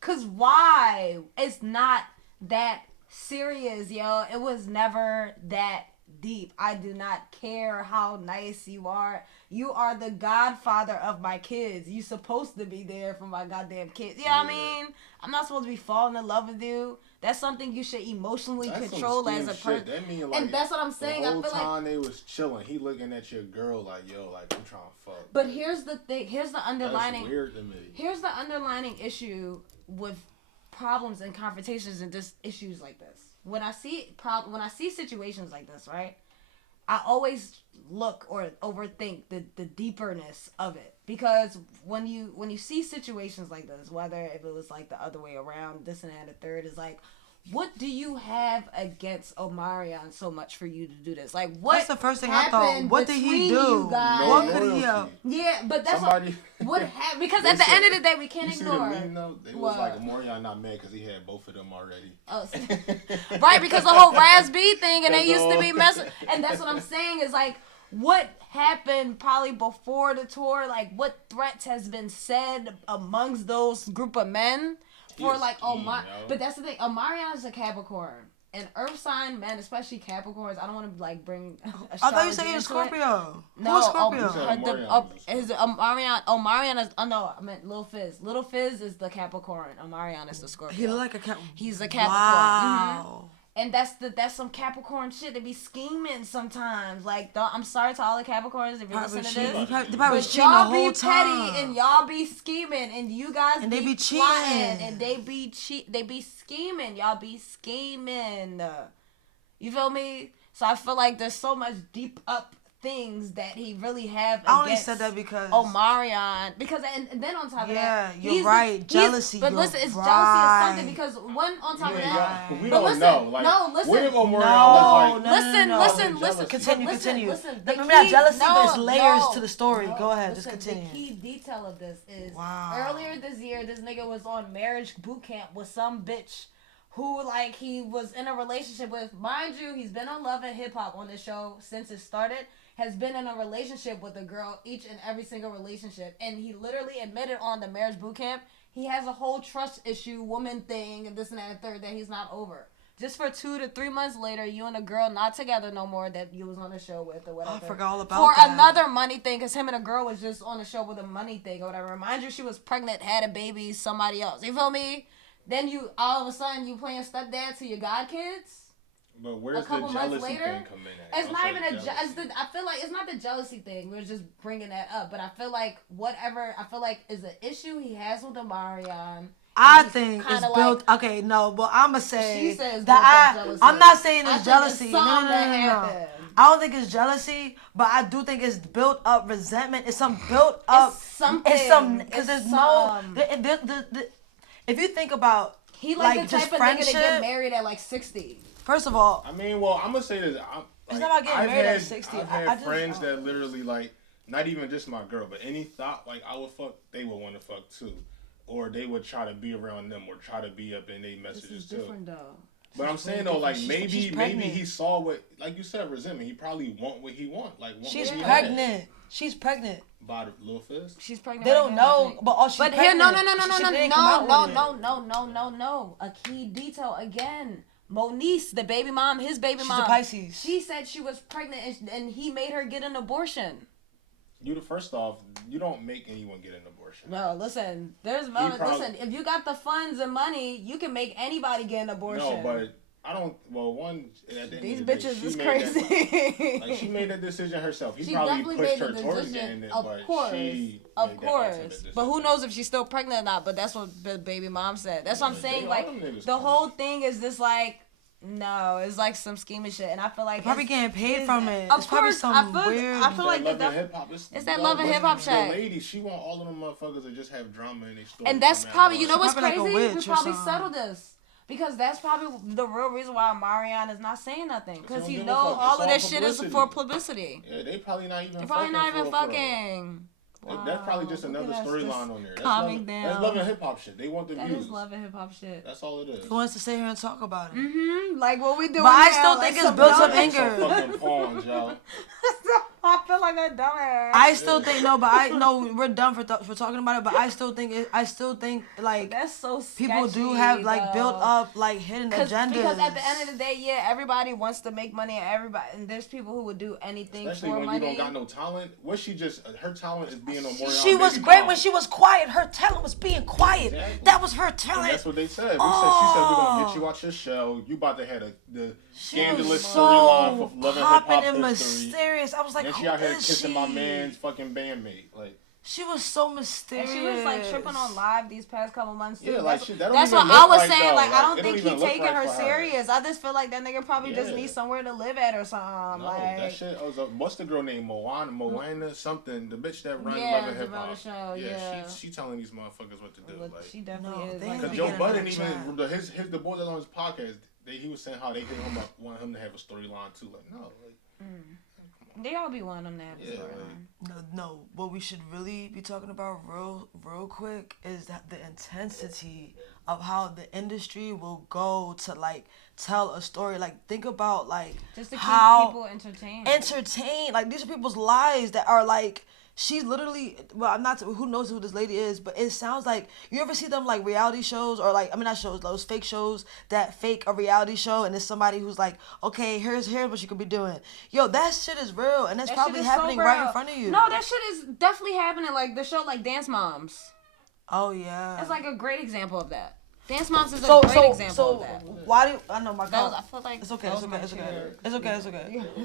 Cause why? It's not that serious, yo. It was never that deep. I do not care how nice you are. You are the godfather of my kids. You supposed to be there for my goddamn kids. You know what I mean? I'm not supposed to be falling in love with you. That's something you should emotionally control as a person. That mean, like, and that's what I'm saying. The whole I feel time they was chilling, he looking at your girl like, yo, like, I'm trying to fuck. But here's the thing. Here's the underlining. That's weird to me. Here's the underlining issue with problems and confrontations and just issues like this. When I see situations like this, right? I always look or overthink the deeperness of it, because when you see situations like this, whether if it was like the other way around, this and that, and the third is like, what do you have against Omarion so much for you to do this? Like, what? That's the first thing I thought. What did he do? No What could he loyalty. Yeah, but that's Somebody, what happened. Because at the end of the day, we can't ignore. See the meme, though? It was like Omarion not mad because he had both of them already. Oh, right, because the whole Raz B thing, and they used to be messing. And that's what I'm saying is like, what happened probably before the tour? Like, what threats has been said amongst those group of men for like Omar? But that's the thing. Omarion is a Capricorn, and Earth sign men, especially Capricorns. I don't want to like bring. I thought you said he was Scorpio. No, Who's Scorpio? Omarion is. Oh no, I meant Lil Fizz. Little Fizz is the Capricorn. Omarion is the Scorpio. He look like a Capricorn. He's a Capricorn. Wow. Mm-hmm. And that's some Capricorn shit. They be scheming sometimes. Like, I'm sorry to all the Capricorns if you listen to this. They probably was But cheating the y'all whole be time. petty and y'all be scheming and you guys And they be plotting cheating. and they be scheming. Y'all be scheming. You feel me? So I feel like there's so much deep up things that he really have I only against said that because Omarion, because and then on top of that, you're right. Jealousy. But you're listen, it's right. jealousy of something, because one on top of that, we but don't listen, know. Like, no, listen, what if Omarion no, was like, listen. Continue. Listen. Maybe not jealousy, but it's layers to the story. Go ahead, listen, just continue. The key detail of this is Wow. earlier this year, this nigga was on marriage boot camp with some bitch who, like, he was in a relationship with. Mind you, he's been on Love and Hip Hop on this show since it started. Has been in a relationship with a girl, each and every single relationship, and he literally admitted on the marriage boot camp he has a whole trust issue, woman thing, and this and that and third that he's not over. Just for 2 to 3 months later, you and a girl not together no more that you was on the show with or whatever. I forgot all about for that. Another money thing, because him and a girl was just on the show with a money thing or whatever. Mind you, she was pregnant, had a baby, somebody else. You feel me? Then you all of a sudden you playing stepdad to your god kids. But where's a couple the months jealousy later, thing coming in? it's not even I feel like it's not the jealousy thing. We're just bringing that up, but I feel like whatever is an issue he has with Omarion. I think it's built. Like, okay, no, well, I'ma say she says that I'm not saying it's jealousy. It's no. I don't think it's jealousy, but I do think it's built up resentment. It's some built up. It's something. It's some because there's no. If you think about he like the just type of nigga that get married at like 60. First of all, I mean, well, I'm gonna say this. It's not about getting married at 60. I've had friends that literally like, not even just my girl, but any thought like I would fuck, they would want to fuck too, or they would try to be around them or try to be up in their messages this is too. Different though. But I'm saying though, like maybe he saw what, like you said, resentment. He probably want what he want. Like she's pregnant. She's pregnant. By the little fist. She's pregnant. They don't know, but all she's pregnant. Here, no. A key detail again. Moniece, the baby mom, his baby mom. She's a Pisces. She said she was pregnant and he made her get an abortion. First off, you don't make anyone get an abortion. No, listen. Listen. If you got the funds and money, you can make anybody get an abortion. No, but I don't. Well, one. At the end These of the bitches day, is crazy. She made that decision herself. He she probably pushed her the towards getting it, of but course, she of made course. But who knows if she's still pregnant or not? But that's what the baby mom said. That's what I'm saying. Like the whole thing is this like. No, it's like some scheming shit, and I feel like probably getting paid from it. Of course, I feel like it's that love and hip hop shit. The lady, she want all of them motherfuckers to just have drama in their story. And that's probably, you know what's crazy? Like we probably settled this. Because that's probably the real reason why Marion is not saying nothing. Because he know all of that shit is for publicity. Yeah, they probably not even. They're probably not even fucking. Wow, that's probably just another storyline on there. Calming down. That's love and hip hop shit. They want the views. That is love and hip hop shit. That's all it is. He wants to sit here and talk about it. Mm-hmm. Like what we doing. But I now, still think it's built up anger. Fucking pawns, y'all. I feel like a dumbass. I still think we're done for talking about it. But I still think like that's so sketchy, people do have like built up like hidden agendas. Because at the end of the day, yeah, everybody wants to make money, and there's people who would do anything especially for when money. You don't got no talent. Her talent is being on more. She was great when she was quiet. Her talent was being quiet. Exactly. That was her talent. And that's what they said. She said we're gonna get you out your show. You about to have the scandalous storyline for love and hip hop and mysterious. I was like, and she out here kissing my man's fucking bandmate. Like she was so mysterious. And she was like tripping on live these past couple months too. Yeah, like that's what I was saying. Like I don't think he taking her serious. I just feel like that nigga probably just needs somewhere to live at or something. No, like that shit. What's the girl named Moana something? The bitch that runs Love and Hip Hop. Yeah, she telling these motherfuckers what to do. Like she definitely is. Because Joe Budden even the boy that's on his podcast, he was saying how they hit him up, want him to have a storyline too. Like no, like. They all be wanting them to have a storyline. No. What we should really be talking about real quick is that the intensity of how the industry will go to like tell a story. Like think about like just to keep people entertained. Like these are people's lives that are like. She's literally, well, I'm not, who knows who this lady is, but it sounds like, you ever see them, like, reality shows, or, like, I mean, not shows, those fake shows that fake a reality show, and it's somebody who's like, okay, here's what you could be doing. Yo, that shit is real, and that's probably happening right in front of you. No, that shit is definitely happening, like, the show, like, Dance Moms. Oh, yeah. That's, like, a great example of that. Dance Moms is a great example of that. Why do you, I know my God. I feel like it's okay.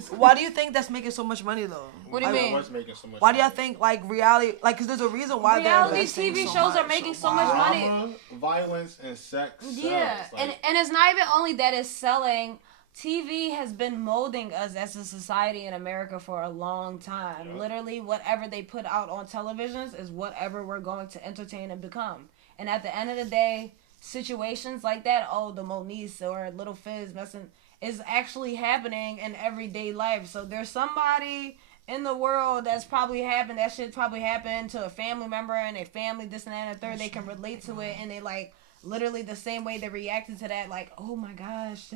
Why do you think that's making so much money though? What do you mean? Making so much why do y'all think like reality, like, cause there's a reason why reality TV shows are making so much money. Drama, violence, and sex. Yeah, like, and it's not even only that it's selling. TV has been molding us as a society in America for a long time. Yep. Literally, whatever they put out on televisions is whatever we're going to entertain and become. And at the end of the day, situations like that, the Moniece or Little Fizz messing, is actually happening in everyday life. So there's somebody in the world that's probably happened, that shit probably happened to a family member and a family, this and that and the third. They can relate to it, and they like literally the same way they reacted to that, like, oh my gosh,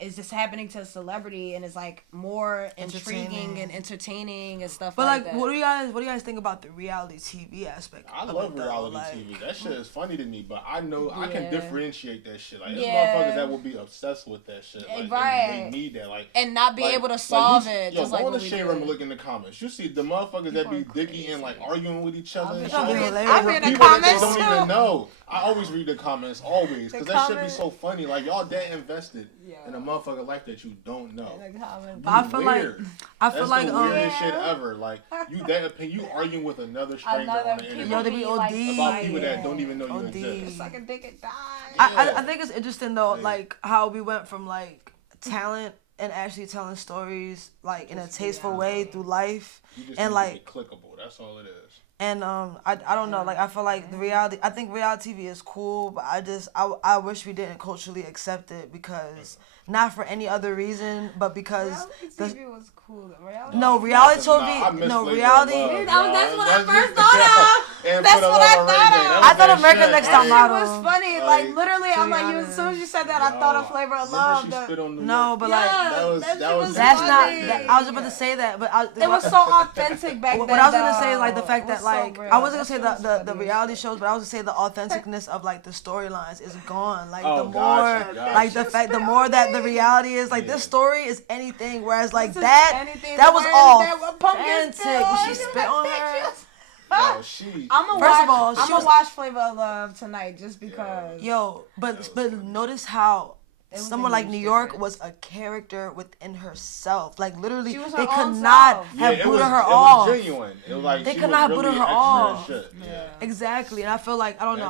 is this happening to a celebrity, and it's like more intriguing and entertaining and stuff like that. But what do you guys think about the reality TV aspect? I love reality TV. That shit is funny to me, but I know I can differentiate that shit. Like there's motherfuckers that will be obsessed with that shit. Like they need that, like, and not be able to solve it. Yo, just go like on the shade room and look in the comments. You see the motherfuckers that be dicky and like arguing with each other. I'm in the people comments that don't too. even know. I always read the comments, always, because that shit be so funny. Like y'all that invested in a motherfucker life that you don't know. I feel like that's the weirdest shit ever. Like you arguing with another stranger on the internet they be OD about people that don't even know you exist. It's like a dick and die. I think it's interesting though, like how we went from like talent and actually telling stories like in a tasteful way through life, You just and like clickable. That's all it is. And I don't know, like I feel like I think reality TV is cool, but I wish we didn't culturally accept it because not for any other reason, but because reality TV was cool. Reality reality TV, reality. That's what I first thought of. That's what I thought of. I thought American Next Top Model was funny. Like literally, I'm like, as soon as you said that, I thought of Flavor of Love. No, but like that's not. I was about to say that, but it was so authentic back then. What I was gonna say is like the fact that like I wasn't gonna say the reality shows, but I was gonna say the authenticness of like the storylines is gone. Like like the fact the more that the reality is like this story is anything, whereas like that was all authentic. When she spit on her. I'm gonna watch Flavor of Love tonight just because. But notice how someone like New York was a character within herself. Like literally, they could not have booted her off. It was genuine. It was like they could not have booted her off. Exactly, and I feel like I don't know.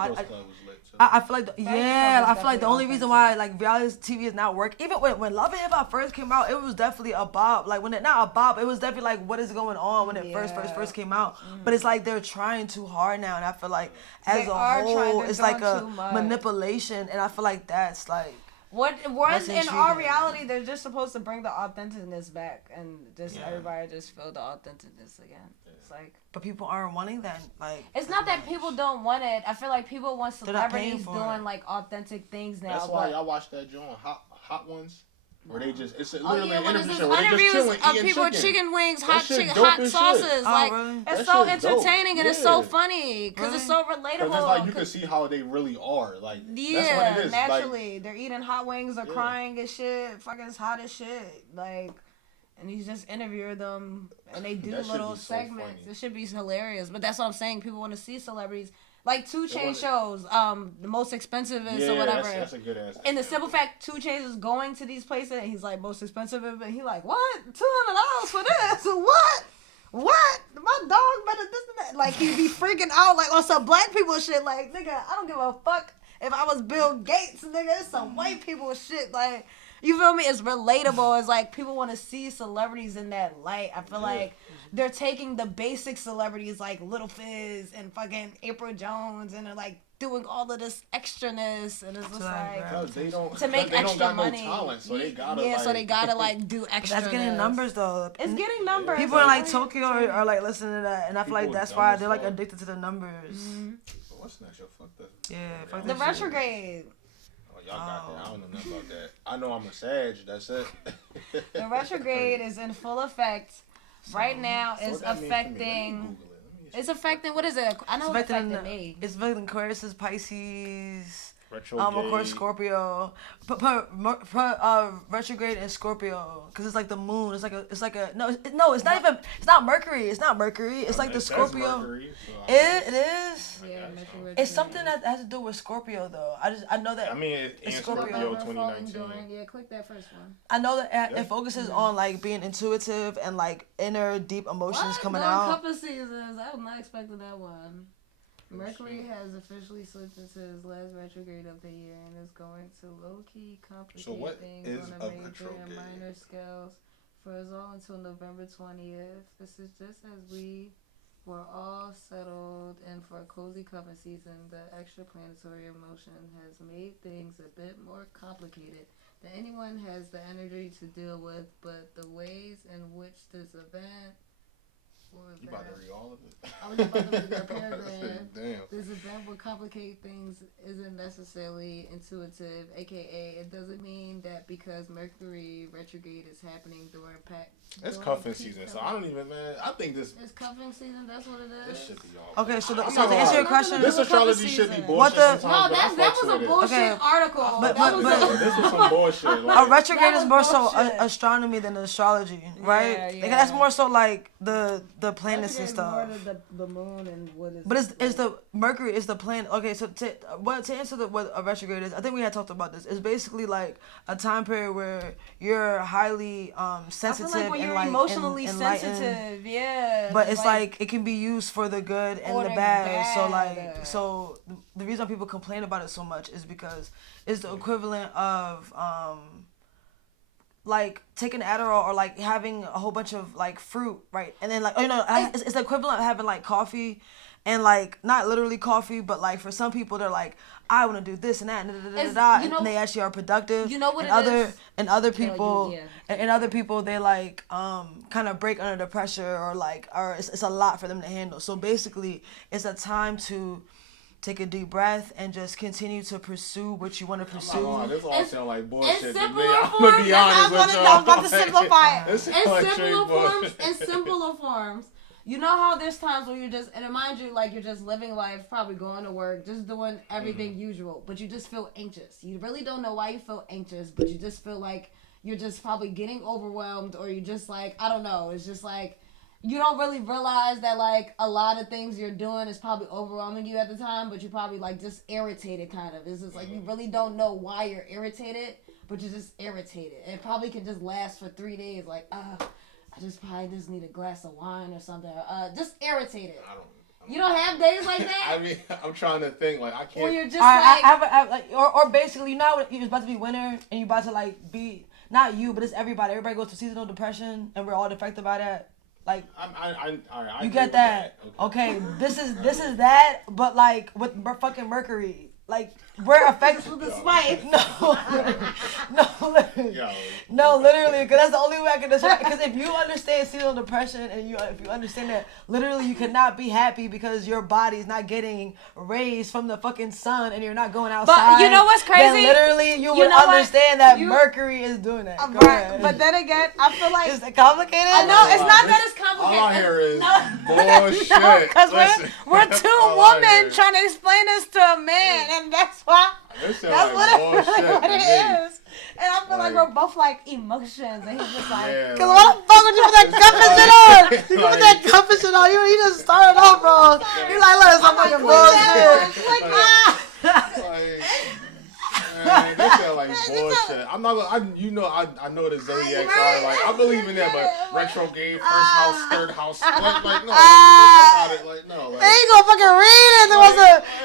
I feel like I feel like the only reason why like reality TV is not working, even when Love and Hip Hop first came out, it was definitely a bop. Like when it not a bop, it was definitely like what is going on when it first came out. But it's like they're trying too hard now, and I feel like as a whole, it's like a manipulation, and I feel like that's like. In our reality, they're just supposed to bring the authenticness back, and just everybody just feel the authenticness again. It's like, but people aren't wanting that. Like, it's not that people don't want it. I feel like people want celebrities doing like authentic things now. That's why y'all watch that joint, Hot Ones. Where they just, it's literally an interview show where they just chilling, eating people chicken. Chicken wings, hot sauces. Like, really? It's so entertaining and it's so funny because it's so relatable. Because it's like you can see how they really are. Like, that's what it is. Naturally. Like, they're eating hot wings, they're crying and shit. Fucking it's hot as shit. Like, and he's just interviewing them and they do little segments. It should be hilarious. But that's what I'm saying. People want to see celebrities. Like 2 Chainz shows, the most expensive is or whatever. That's a good answer. And the simple fact, 2 Chainz is going to these places, and he's like most expensive, and he like, what? $200 for this? What? My dog better this and that. Like he be freaking out like on some black people shit. Like nigga, I don't give a fuck if I was Bill Gates, nigga. It's some white people shit. Like you feel me? It's relatable. It's like people want to see celebrities in that light. I feel like. They're taking the basic celebrities like Little Fizz and fucking April Jones and they're like doing all of this extraness and it's just like they don't, to make extra money. No talent, so they gotta so they gotta like do extra. That's getting numbers though. It's getting numbers. People in like Tokyo are like listening to that, and I feel like that's why they're like addicted to the numbers. Mm-hmm. What's next? Yo, fuck that. Yeah, fuck the retrograde. Y'all got that. I don't know nothing about that. I know I'm a Sag. That's it. The retrograde is in full effect. Right now, it's affecting. It's affecting. What is it? I know it's affecting me. It's affecting Aquarius, Pisces. Retrograde. Of course, Scorpio. Retrograde and Scorpio, because it's like the moon. It's like a no. It's not even. It's not Mercury. It's not Mercury. It's like the Scorpio. Mercury, so it is. Yeah, it's something that has to do with Scorpio though. I know that. I mean, it's Scorpio 2019. Yeah, click that first one. I know that it focuses on like being intuitive and like inner deep emotions coming out. A couple seasons. I was not expecting that one. Mercury has officially slipped into his last retrograde of the year and is going to low-key complicate things on a major and minor scales for us all until November 20th. This is just as we were all settled and for a cozy coven season, the extra planetary emotion has made things a bit more complicated than anyone has the energy to deal with, but the ways in which this event you about to read all of it? I was about to read that paragraph. Damn. This event will complicate things isn't necessarily intuitive, aka it doesn't mean that because Mercury retrograde is happening during it's cuffing season, so I don't even, man. I think this. It's cuffing season. That's what it is. This should be all. Okay, so to answer your question, this astrology should be bullshit. That was a bullshit article. But this was some bullshit. Like, a retrograde is more so astronomy than astrology, right? Yeah. Like, that's more so like the planets and stuff. More the moon and what is. But it's the Mercury is the planet. Okay, so to answer what a retrograde is, I think we had talked about this. It's basically like a time period where you're highly sensitive. You're emotionally sensitive, yeah. But it's like it can be used for the good and the bad. So the reason people complain about it so much is because it's the equivalent of like taking Adderall or like having a whole bunch of like fruit, right? And then like it's the equivalent of having like coffee, and like not literally coffee, but like for some people they're like, I want to do this and that and they actually are productive. You know what and it is? And other people and other people they like kind of break under the pressure or it's a lot for them to handle. So basically, it's a time to take a deep breath and just continue to pursue what you want to pursue. This all sound like bullshit. In simpler I'm forms, gonna be honest with you. I was about to simplify it. In simpler forms. You know how there's times where you're just, and it reminds you like you're just living life, probably going to work, just doing everything usual, but you just feel anxious. You really don't know why you feel anxious, but you just feel like you're just probably getting overwhelmed, or you just like, I don't know, it's just like, you don't really realize that like a lot of things you're doing is probably overwhelming you at the time, but you're probably like just irritated kind of. It's just like you really don't know why you're irritated, but you're just irritated. It probably can just last for 3 days, like, I just probably just need a glass of wine or something. Just irritated. You don't have days like that? I mean, I'm trying to think, like, I can't. Or you're just or basically, you know when it's about to be winter and you're about to like be, not you, but it's everybody. Everybody goes through seasonal depression and we're all affected by that. Like, I you get that? Okay, this is that, but like with fucking Mercury. Like, we're affected with the spice. No, literally, because that's the only way I can describe. Because if you understand seasonal depression and if you understand that, literally, you cannot be happy because your body's not getting rays from the fucking sun and you're not going outside. But you know what's crazy? Then literally, you would understand that Mercury is doing that. Right. But then again, I feel like is it complicated? I know it's not that it's complicated. All I hear is bullshit. Because we're two women trying to explain this to a man, and that's why. That's what it is. And I feel like we're both like emotions, and he's just like, cause why the fuck would you put that cuffing shit on? You put that cuffing shit on. You just started off wrong. You're like, look, some fucking bullshit. Man, they sound like bullshit. I'm not gonna. I know the zodiacs are like. I believe in that, but retrograde, first house, third house, like no, like no. Like, they ain't gonna fucking read it.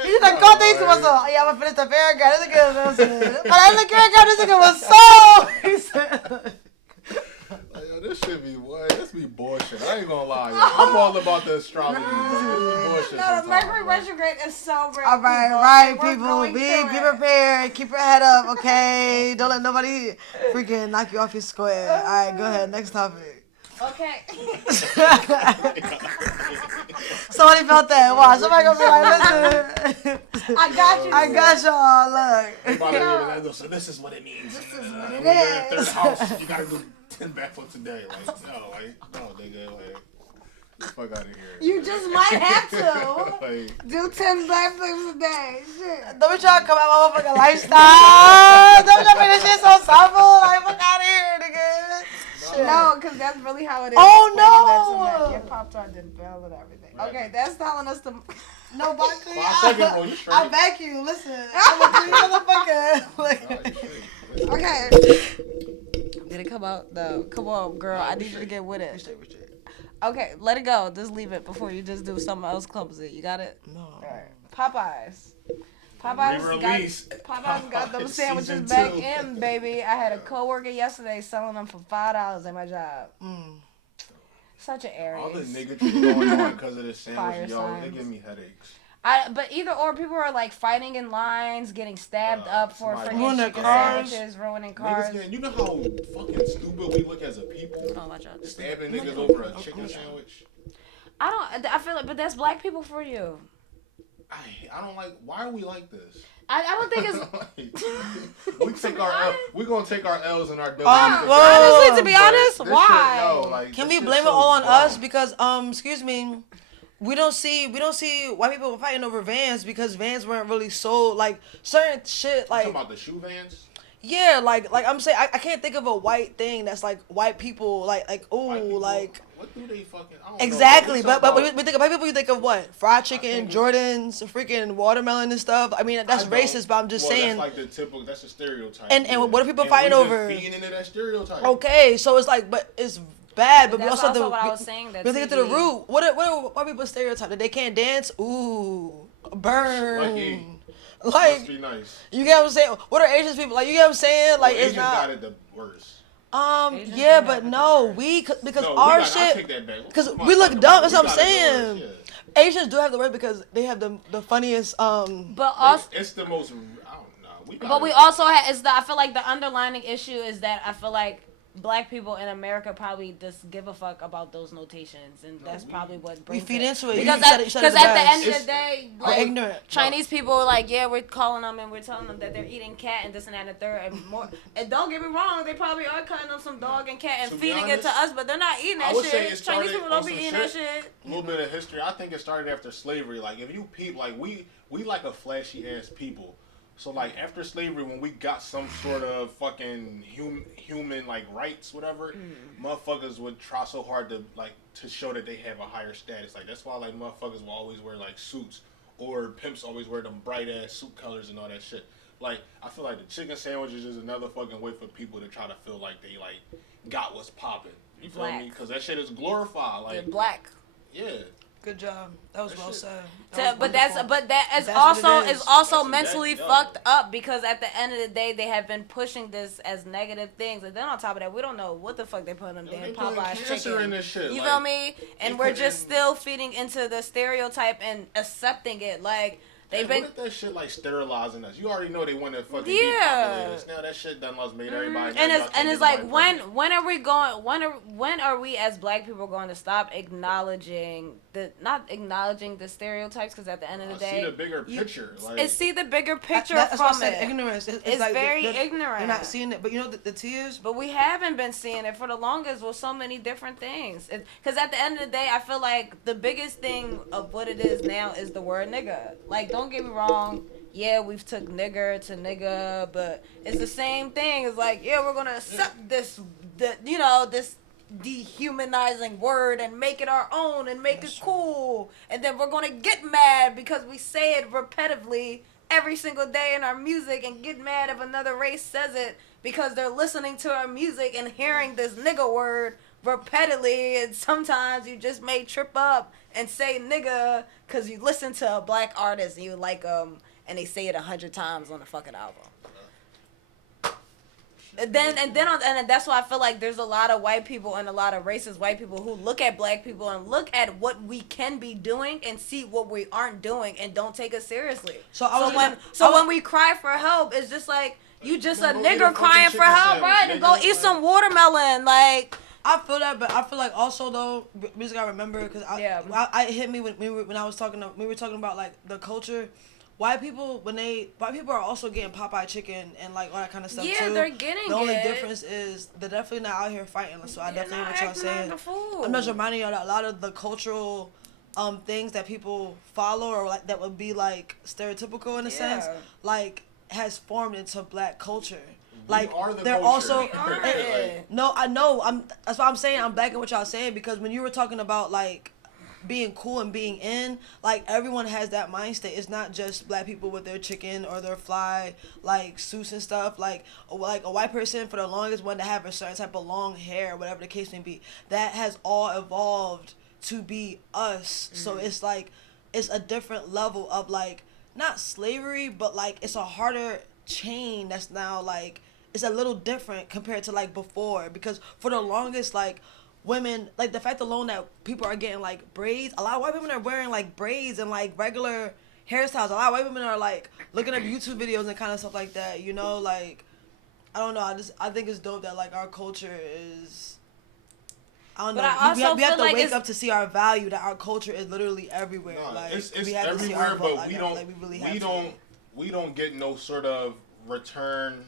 You just caught these was yeah, I'm gonna finish the paragraph. This nigga, but I look paragraph. This nigga was so. He said. This should be what? This be bullshit. I ain't gonna lie. I'm all about the astrology, but this be bullshit. No, the Mercury retrograde is so real. All right, people. Be prepared. Keep your head up, okay? Don't let nobody freaking knock you off your square. All right, go ahead. Next topic. Okay. Somebody felt that. Watch. Somebody gonna be like, listen. I got y'all. Look. So this is what it means. This is what it is. When you're in third house, you gotta do 10 backflips a day. No, nigga, like, get the fuck out of here. You just might have to do 10 backflips a day. Shit. Don't be trying to come out my motherfucking lifestyle. Don't be trying to make this shit so simple. Like, fuck out of here, nigga. No, because that's really how it is. Oh, no. Your Pop-Tart didn't fail and everything. Right. Okay, that's telling us to... No, Buckley. I back you. Listen. I'm a motherfucker. Okay. Did it come out? No. Come on, girl. I need you to get with it. Okay, let it go. Just leave it before you just do something else clumsy. You got it? No. All right. Popeyes got them sandwiches back in, baby. I had a coworker yesterday selling them for $5 at my job. Such an Aries. All the niggatry going on because of this sandwich, they give me headaches. But either or, people are like fighting in lines, getting stabbed up for freaking chicken sandwiches, ruining cars. You know how fucking stupid we look as a people? Oh, watch out. Stabbing niggas over a chicken sandwich? I feel like, but that's black people for you. I don't like. Why are we like this? I don't think it's. We're gonna take our L's and our W's. Honestly, to be honest, why? Can we blame it all on us? Because excuse me, we don't see white people fighting over Vans because Vans weren't really sold. Like certain shit, like you talking about the shoe Vans. Yeah, like I'm saying, I can't think of a white thing that's like white people like like. What do they fucking? I don't exactly, know. but we think of white people. You think of what? Fried chicken, Jordans, freaking watermelon and stuff. I mean, that's racist, but I'm just saying. That's like the typical. That's a stereotype. And what are people fighting over? Feeding into that stereotype. Okay, so it's like, but it's bad. But we also what I was saying. We think to the root. What are white people stereotype that they can't dance? Ooh, burn. Like, must be nice. You get what I'm saying? What are Asian people like? You get what I'm saying? Like, Asians it's not. got it the worst. Asians Yeah, do but have a no, different because No, our I shit, take that back. because What we look the dumb. fuck? That's what I'm We gotta saying. do this, yeah. Asians do have the word because they have the funniest. But also, It's the most. I don't know. but we also have is the. I feel like the underlining issue is that I feel like Black people in America probably just give a fuck about those notations, and that's probably what We brings feed it. into it. Because You said it at the best. end of the day, We're like, ignorant. Chinese people are like, yeah, we're calling them and we're telling them that they're eating cat and this and that and the third and more. And don't get me wrong, they probably are cutting up some dog and cat and To be feeding it honest, to us, but they're not eating I that would say it shit. started Chinese people on don't be some eating that shit. A little bit of history. I think it started after slavery. Like if you peep, like we like a flashy ass people. So like after slavery, when we got some sort of fucking human like rights, whatever, motherfuckers would try so hard to show that they have a higher status. Like that's why like motherfuckers will always wear like suits, or pimps always wear them bright ass suit colors and all that shit. Like I feel like the chicken sandwiches is another fucking way for people to try to feel like they like got what's popping. You feel me? Because that shit is glorified. Like They're black. Yeah. Good job. That was well said. But that is That's what it is. also That's mentally exactly fucked up because at the end of the day they have been pushing this as negative things, and then on top of that we don't know what the fuck they put in them damn Popeye's chicken. In this shit. You like, feel me? And we're just still feeding into the stereotype and accepting it. Like they've been. What if that shit like sterilizing us? You already know they want to fucking Yeah. depopulate us. Now that shit done lost made everybody. And it's like when are we going? When are we as Black people going to stop not acknowledging the stereotypes? Because at the end of the day, see the bigger picture. See the bigger picture That's from what I said, it. ignorance. It's like very ignorant. They're not seeing it, but you know the tears. But we haven't been seeing it for the longest with so many different things. Because at the end of the day, I feel like the biggest thing of what it is now is the word nigga. Like, don't get me wrong. Yeah, we've took nigger to nigga, but it's the same thing. It's like, yeah, we're going to accept this dehumanizing word and make it our own and make it cool. And then we're going to get mad because we say it repetitively every single day in our music and get mad if another race says it because they're listening to our music and hearing this nigga word repeatedly, and sometimes you just may trip up and say nigga because you listen to a Black artist and you like them and they say it 100 times on the fucking album. And that's why I feel like there's a lot of white people and a lot of racist white people who look at Black people and look at what we can be doing and see what we aren't doing and don't take us seriously. So when we cry for help, it's just like you just a nigger crying for help, right? And go eat some watermelon, like. I feel that, but I feel like also though we just gotta remember because I hit me when we were talking about like the culture. White people are also getting Popeye chicken and like all that kind of stuff too. Yeah, they're getting it. The only difference is they're definitely not out here fighting. So I definitely hear what y'all saying. I'm just reminding y'all that a lot of the cultural things that people follow or like that would be like stereotypical in a sense, like has formed into Black culture. Like they're also no, I know. That's why I'm saying I'm backing what y'all saying because when you were talking about like being cool and being in, like everyone has that mind state. It's not just Black people with their chicken or their fly like suits and stuff. Like a white person for the longest wanted to have a certain type of long hair, whatever the case may be. That has all evolved to be us. Mm-hmm. So it's like it's a different level of like not slavery, but like it's a harder chain that's now like it's a little different compared to like before because for the longest like women, like the fact alone that people are getting like braids, a lot of white women are wearing like braids and like regular hairstyles. A lot of white women are like looking up YouTube videos and kind of stuff like that, you know, like I don't know, I think it's dope that like our culture is, I don't know, we have to wake up to see our value, that our culture is literally everywhere. No, like it's we have everywhere, to see our but we don't get no sort of return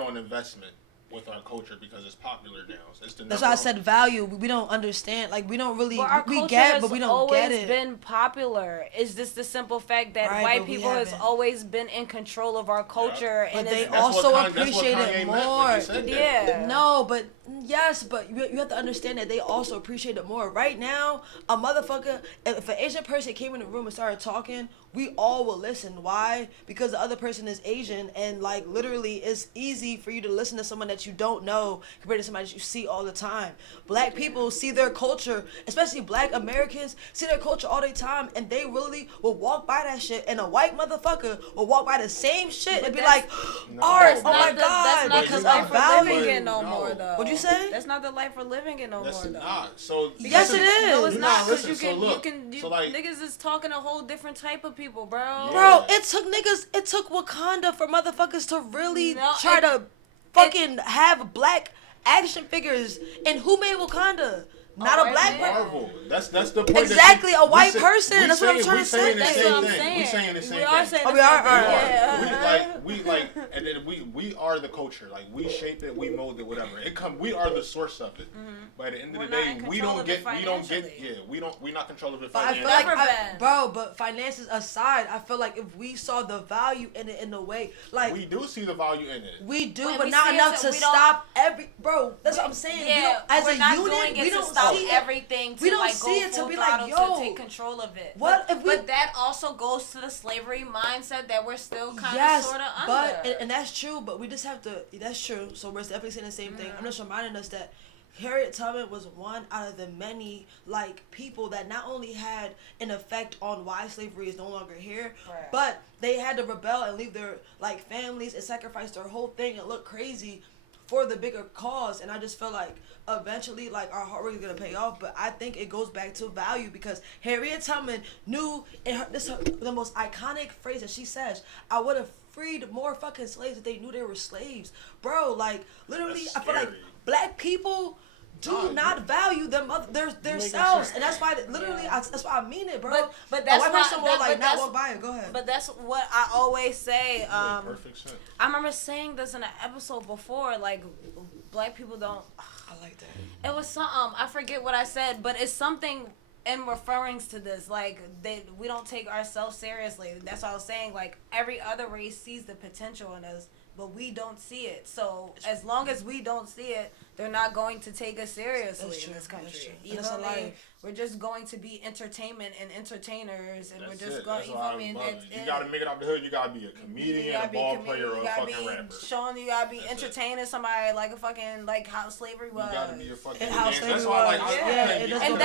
on investment with our culture because it's popular now. That's why I said value. We don't understand. Like we don't really. We get, but we don't get it. Always been popular. It's just the simple fact that white people has always been in control of our culture, and they also appreciate it more. Yeah. No, but yes, but you have to understand that they also appreciate it more. Right now, a motherfucker, if an Asian person came in the room and started talking, we all will listen. Why? Because the other person is Asian, and like literally, it's easy for you to listen to someone that that you don't know compared to somebody that you see all the time. Black people see their culture, especially Black Americans, see their culture all the time, and they really will walk by that shit, and a white motherfucker will walk by the same shit and be like, art, oh my God, because of value. No more, though. What'd you say? That's not the life we're living in no more, though. Not. So yes, it is. No, it's not. Because like, niggas is talking a whole different type of people, bro. Yeah. Bro, it took Wakanda for motherfuckers to really try to fucking have black action figures. And who made Wakanda? Not a black person. Marvel. That's the point. Exactly, a white person. That's what I'm trying to say. That's what I'm saying. We saying the same thing. We are saying the same thing. We and then we are the culture. Like, we shape it, we mold it, whatever. We are the source of it. Mm-hmm. But at the end of the day, we're not control of it financially. But I feel like, bro, but finances aside, I feel like if we saw the value in it in a way, like we do see the value in it. We do, but not enough to stop bro. That's what I'm saying. Yeah, as a unit, we don't stop everything to, we don't like, see go it full to be like, yo, to take control of it. What if we? But that also goes to the slavery mindset that we're still kind of sort of under. But and that's true. But we just have to. That's true. So we're definitely saying the same thing. I'm just reminding us that Harriet Tubman was one out of the many, like, people that not only had an effect on why slavery is no longer here, but they had to rebel and leave their, like, families and sacrifice their whole thing and look crazy for the bigger cause. And I just feel like eventually, like, our hard work is gonna pay off. But I think it goes back to value, because Harriet Tubman knew, and the most iconic phrase that she says, I would have freed more fucking slaves if they knew they were slaves. Bro, like, literally, I feel like black people do not value their selves, and that's why literally that's why I mean it, bro. But that's a white person will like not walk by it. Go ahead. But that's what I always say. Perfect sense. I remember saying this in an episode before, like, black people don't. I like that. It was something, I forget what I said, but it's something in referring to this, like, we don't take ourselves seriously. That's what I was saying. Like, every other race sees the potential in us, but we don't see it. So as long as we don't see it, they're not going to take us seriously in this country. You know what I mean? We're just going to be entertainment and entertainers, and we're just going. You know what I mean? You gotta make it out the hood. You gotta be a comedian, a ball player, or a fucking rapper. You gotta be entertaining somebody like a fucking, like, how slavery was. You gotta be a fucking. And how slavery was. And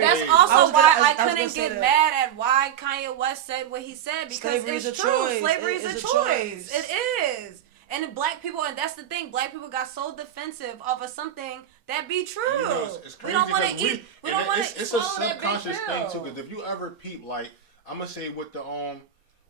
that's also why I couldn't get mad at why Kanye West said what he said, because it's true. Slavery is a choice. It is. And black people, and that's the thing, black people got so defensive of something that be true. You know, it's crazy. We don't want to eat. We don't want to. It's a subconscious thing too. Because if you ever peep, like, I'm gonna say with the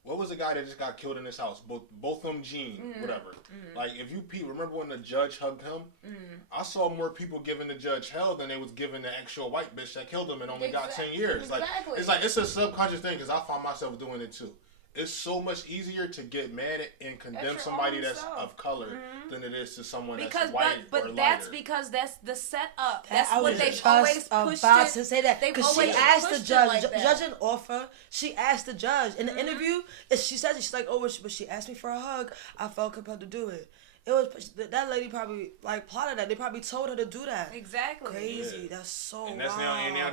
what was the guy that just got killed in his house? Both of them, Gene, whatever. Mm-hmm. Like, if you peep, remember when the judge hugged him? Mm-hmm. I saw more people giving the judge hell than they was giving the actual white bitch that killed him and only got 10 years. Exactly. It's a subconscious thing, because I find myself doing it too. It's so much easier to get mad at and condemn somebody that's of color than it is to someone that's white but or that's lighter. because that's the setup. That's what they've always pushed about it. to say that, because she asked the judge, judge an offer. She asked the judge in the interview. She said, she's like, but she asked me for a hug. I felt compelled to do it. It was that lady probably, like, plotted that. They probably told her to do that. Exactly. Crazy. That's so and that's wild. now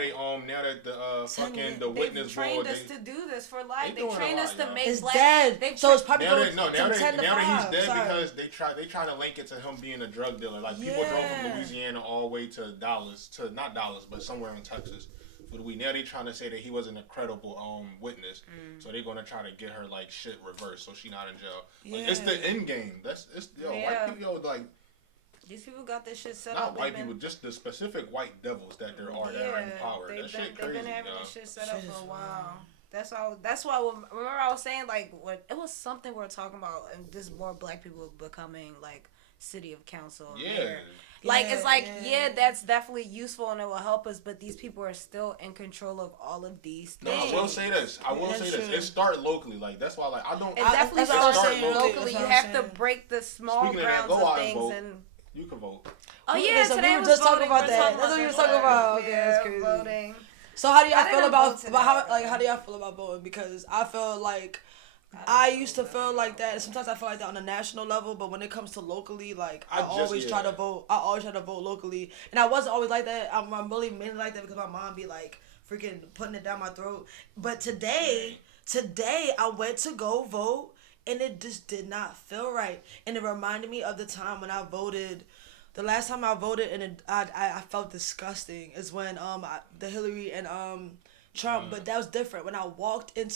that the witness trained us to do this for life. They trained us to make it's black. Dead. So it's probably now going that he's dead. Sorry. Because they try to link it to him being a drug dealer. Like, people drove from Louisiana all the way to not Dallas, but somewhere in Texas. Now they trying to say that he wasn't a credible witness, so they're gonna try to get her, like, shit reversed, so she not in jail. Like, it's the end game. White people, like, these people got this shit set not up. Not white people, just the specific white devils that there are that are in power. That shit crazy. They've been having this shit set up for a while. That's why. Remember, I was saying, like, when it was something we were talking about, and this more black people becoming, like, city of council. Yeah. Like, it's like, that's definitely useful and it will help us, but these people are still in control of all of these things. No, I will say this. It start locally. Like, that's why, like, I don't. It definitely starts locally. You have to break the small grounds of things. And you can vote. Oh yeah, so today we were just talking about that. That's what we were talking about. Okay, that's crazy. Voting. So how do y'all feel about how do y'all feel about voting? Because I feel like I used to feel like that. Sometimes I feel like that on a national level, but when it comes to locally, like, I always try to vote. I always try to vote locally, and I wasn't always like that. I'm really mainly like that because my mom be like freaking putting it down my throat. But today I went to go vote, and it just did not feel right. And it reminded me of the time when I voted. The last time I voted and I felt disgusting is when the Hillary and Trump, but that was different. When I walked in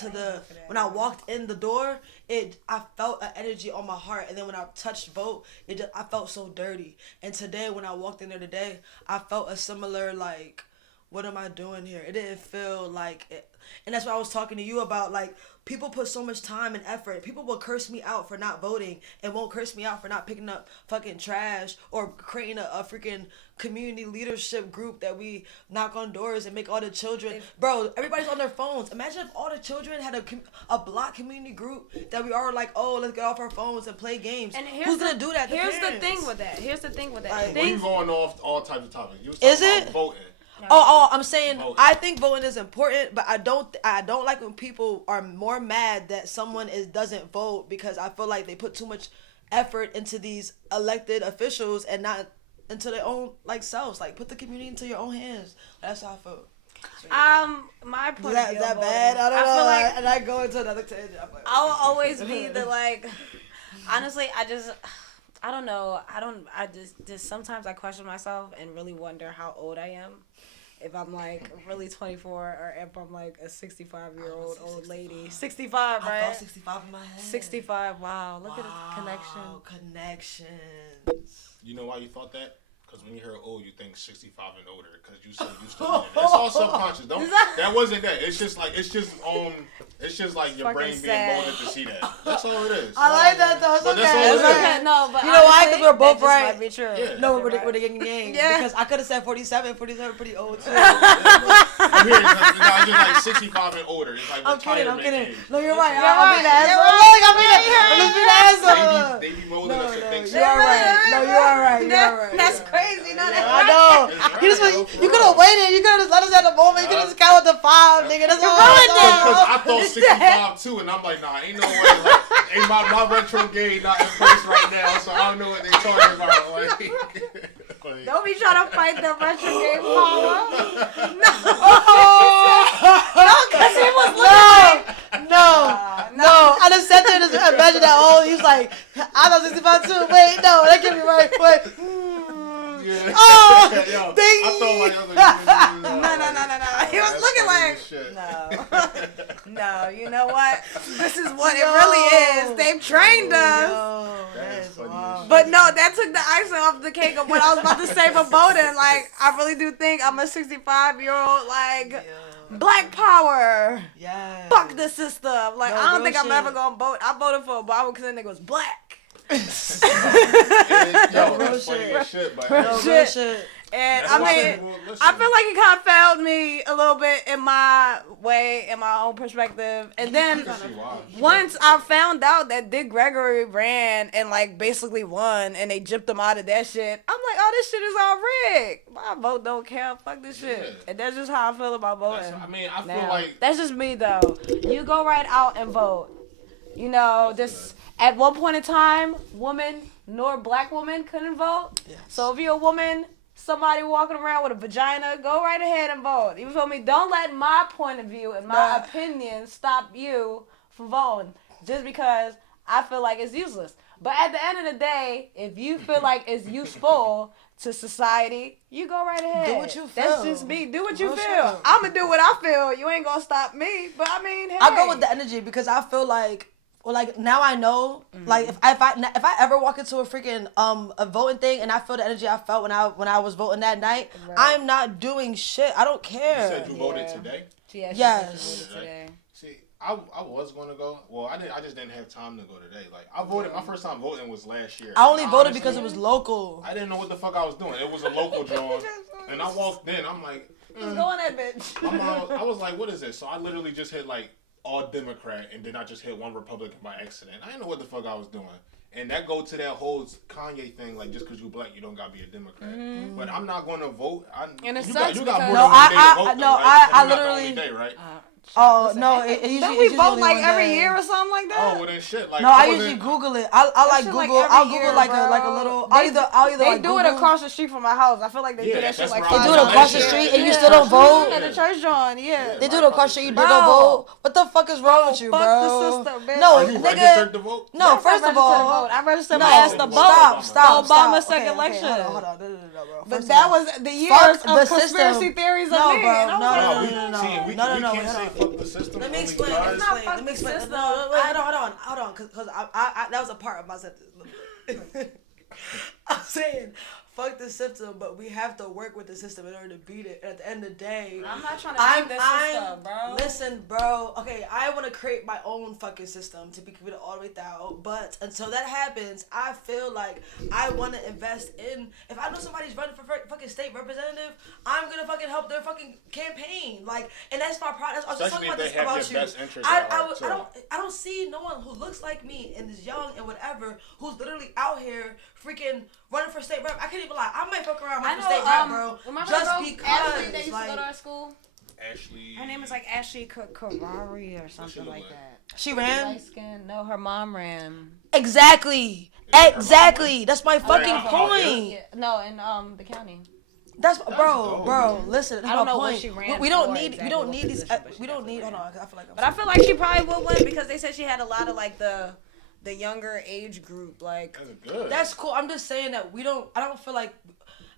the door, I felt an energy on my heart, and then when I touched vote, I felt so dirty. And today, when I walked in there today, I felt a similar like, what am I doing here? It didn't feel like it. And that's what I was talking to you about. Like, people put so much time and effort. People will curse me out for not voting and won't curse me out for not picking up fucking trash or creating a freaking community leadership group that we knock on doors and make all the children. Bro, everybody's on their phones. Imagine if all the children had a block community group that we are like, oh, let's get off our phones and play games. And who's going to do that? Here's the thing with that. Like, we're going off all types of topics. You was is talking it? about voting. No. I'm saying I think voting is important, but I don't like when people are more mad that someone doesn't vote because I feel like they put too much effort into these elected officials and not into their own like selves. Like, put the community into your own hands. That's how I feel. My point of view. Is that bad? I don't know. Feel like, and I go into another tangent. Like, I'll always be the like. Honestly, I don't know. I just sometimes I question myself and really wonder how old I am. If I'm like really 24 or if I'm like a 65-year-old old lady. 65, right? I thought 65 in my head. 65, wow. Look at the Connections. You know why you thought that? Because when you hear old, you think 65 and older. Because you so used to it. It's all subconscious. That wasn't that. It's just like your brain being molded to see that. That's all it is. I like that though. It's okay. That's all it is. No, but you know why? Because we're both right. Might be true. Yeah. No, we're the gang. Yeah. Because I could have said 47. 47 pretty old too. I'm here. It's just like 65 and older. It's like I'm kidding. age. No, you're right. I'll be the asshole. Let's be the asshole. They be molding us to think so. You are right. No, you are right. That's crazy. No, I know. You could have waited. You could have just let us at the moment. You could have just count with the 5, nigga. That's all right now. Because I thought 65 too, and I'm like, nah, ain't no way. Like, ain't my retrograde not in place right now, so I don't know what they talking about. Like, don't be trying to fight the retrograde power. No. No, because he was looking No. I just sat there and just imagine that old. He was like, I thought 65 too. Wait, no, that can't be right. Wait. Yeah. Oh, yo, ding. I felt like I was no. He was looking like, no. You know what? This is what it really is. They've trained us. That is wild. But no, that took the icing off the cake of what I was about to say for voting. Like, I really do think I'm a 65-year-old, like, Black power. Yeah. Fuck the system. Like, no, I don't think shit. I'm ever gonna vote. I voted for Obama because that nigga was black. Yo, that's funny as shit, but real shit. And I mean, I feel like it kind of failed me a little bit in my way, in my own perspective. And then once I found out that Dick Gregory ran and like basically won, and they gypped him out of that shit, I'm like, oh, this shit is all rigged. My vote don't count. Fuck this shit. Yeah. And that's just how I feel about voting. I feel like that's just me though. You go right out and vote. You know, this at one point in time, woman nor black woman couldn't vote. Yes. So if you're a woman, somebody walking around with a vagina, go right ahead and vote. You feel me? Don't let my point of view and my opinion stop you from voting just because I feel like it's useless. But at the end of the day, if you feel like it's useful to society, you go right ahead. Do what you feel. That's just me. Do what you feel. I'm going to do what I feel. You ain't going to stop me. But I mean, hey. I go with the energy because I feel like, well, like now I know, like if I ever walk into a freaking a voting thing and I feel the energy I felt when I was voting that night, right. I'm not doing shit. I don't care. You said you voted today? Yeah, yes. Voted today. See, I was gonna go. Well, I just didn't have time to go today. Like I voted. My first time voting was last year. I only voted because it was local. I didn't know what the fuck I was doing. It was a local draw, and I walked in. I'm like, who's going that bitch? I was like, what is this? So I literally just hit like all Democrat, and then I just hit one Republican by accident. I didn't know what the fuck I was doing. And that go to that whole Kanye thing, like just because you black, you don't gotta be a Democrat. Mm-hmm. But I'm not going to vote. And it you sucks got more because than one day to vote, I literally. Day, right? Oh no, it usually don't we it's usually vote only like one every day. year or something like that? Oh, well then shit. Like No, I wasn't- usually Google it. I like shit Google. like I'll every Google year, like bro. a little. They I'll either They like do Google. it across the street from my house. I feel like they do Yeah, that shit that's like where They I do was it at. across the Yeah. street and you Yeah. still don't vote. At the church, John. Yeah. They do it across the street. You do Bro. not vote. What the fuck is wrong with you, fuck bro? the system, bitch. No, Are you registered to nigga. vote? No, Yes, first I of registered to all, vote. I registered no, my ass to vote. stop. Obama's Okay, second election. Hold on, no, bro. But First that of all, was the years fuck of the conspiracy system. theories of No, me. bro, And I was no, like, no, we, no, see, we, no, we no, can't hold say on. fuck the system. Let me only explain. because- It's not Let fuck me the explain. system. No, wait, hold on, because I that was a part of my sentence. I'm saying, fuck the system, but we have to work with the system in order to beat it. And at the end of the day, I'm not trying to beat this system, bro. Listen, bro. Okay, I want to create my own fucking system to be completed all the way down. But until that happens, I feel like I want to invest in. If I know somebody's running for fucking state representative, I'm gonna fucking help their fucking campaign. Like, and that's my problem. I was just talking Especially about if this they have about your you. best interests at heart, I don't see no one who looks like me and is young and whatever who's literally out here freaking running for state rep. I can't even lie. I might fuck around running for state rep, bro. Just because. Ashley, they used to like, go to our school. Ashley. Her name is like Ashley Karari or something like that. she ran. Light skin. No, her mom ran. Exactly. Exactly. That's my fucking out point. Yeah, no, in the county. That's dope. bro. Listen, that's I don't my know point. what she ran We don't for need. exactly We don't what need these. position, but she We don't need. definitely Hold on. I feel like. But I feel like she probably would win because they said she had a lot of like the younger age group. Like That's good. That's cool. I'm just saying that we don't. I don't feel like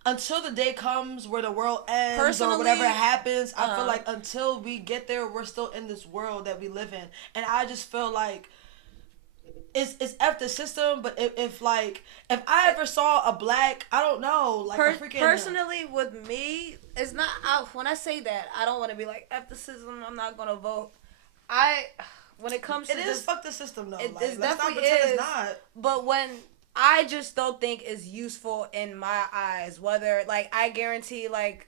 until the day comes where the world ends Personally, or whatever happens. I feel like until we get there, we're still in this world that we live in, and I just feel like. It's F the system, but if I ever saw a black, I don't know, like a freaking personally with me, it's not out. When I say that, I don't want to be like F the system. I'm not gonna vote. When it comes to it this, is fuck the system though. it Let's not definitely pretend is. It's not. But when I just don't think it's useful in my eyes. Whether like I guarantee like.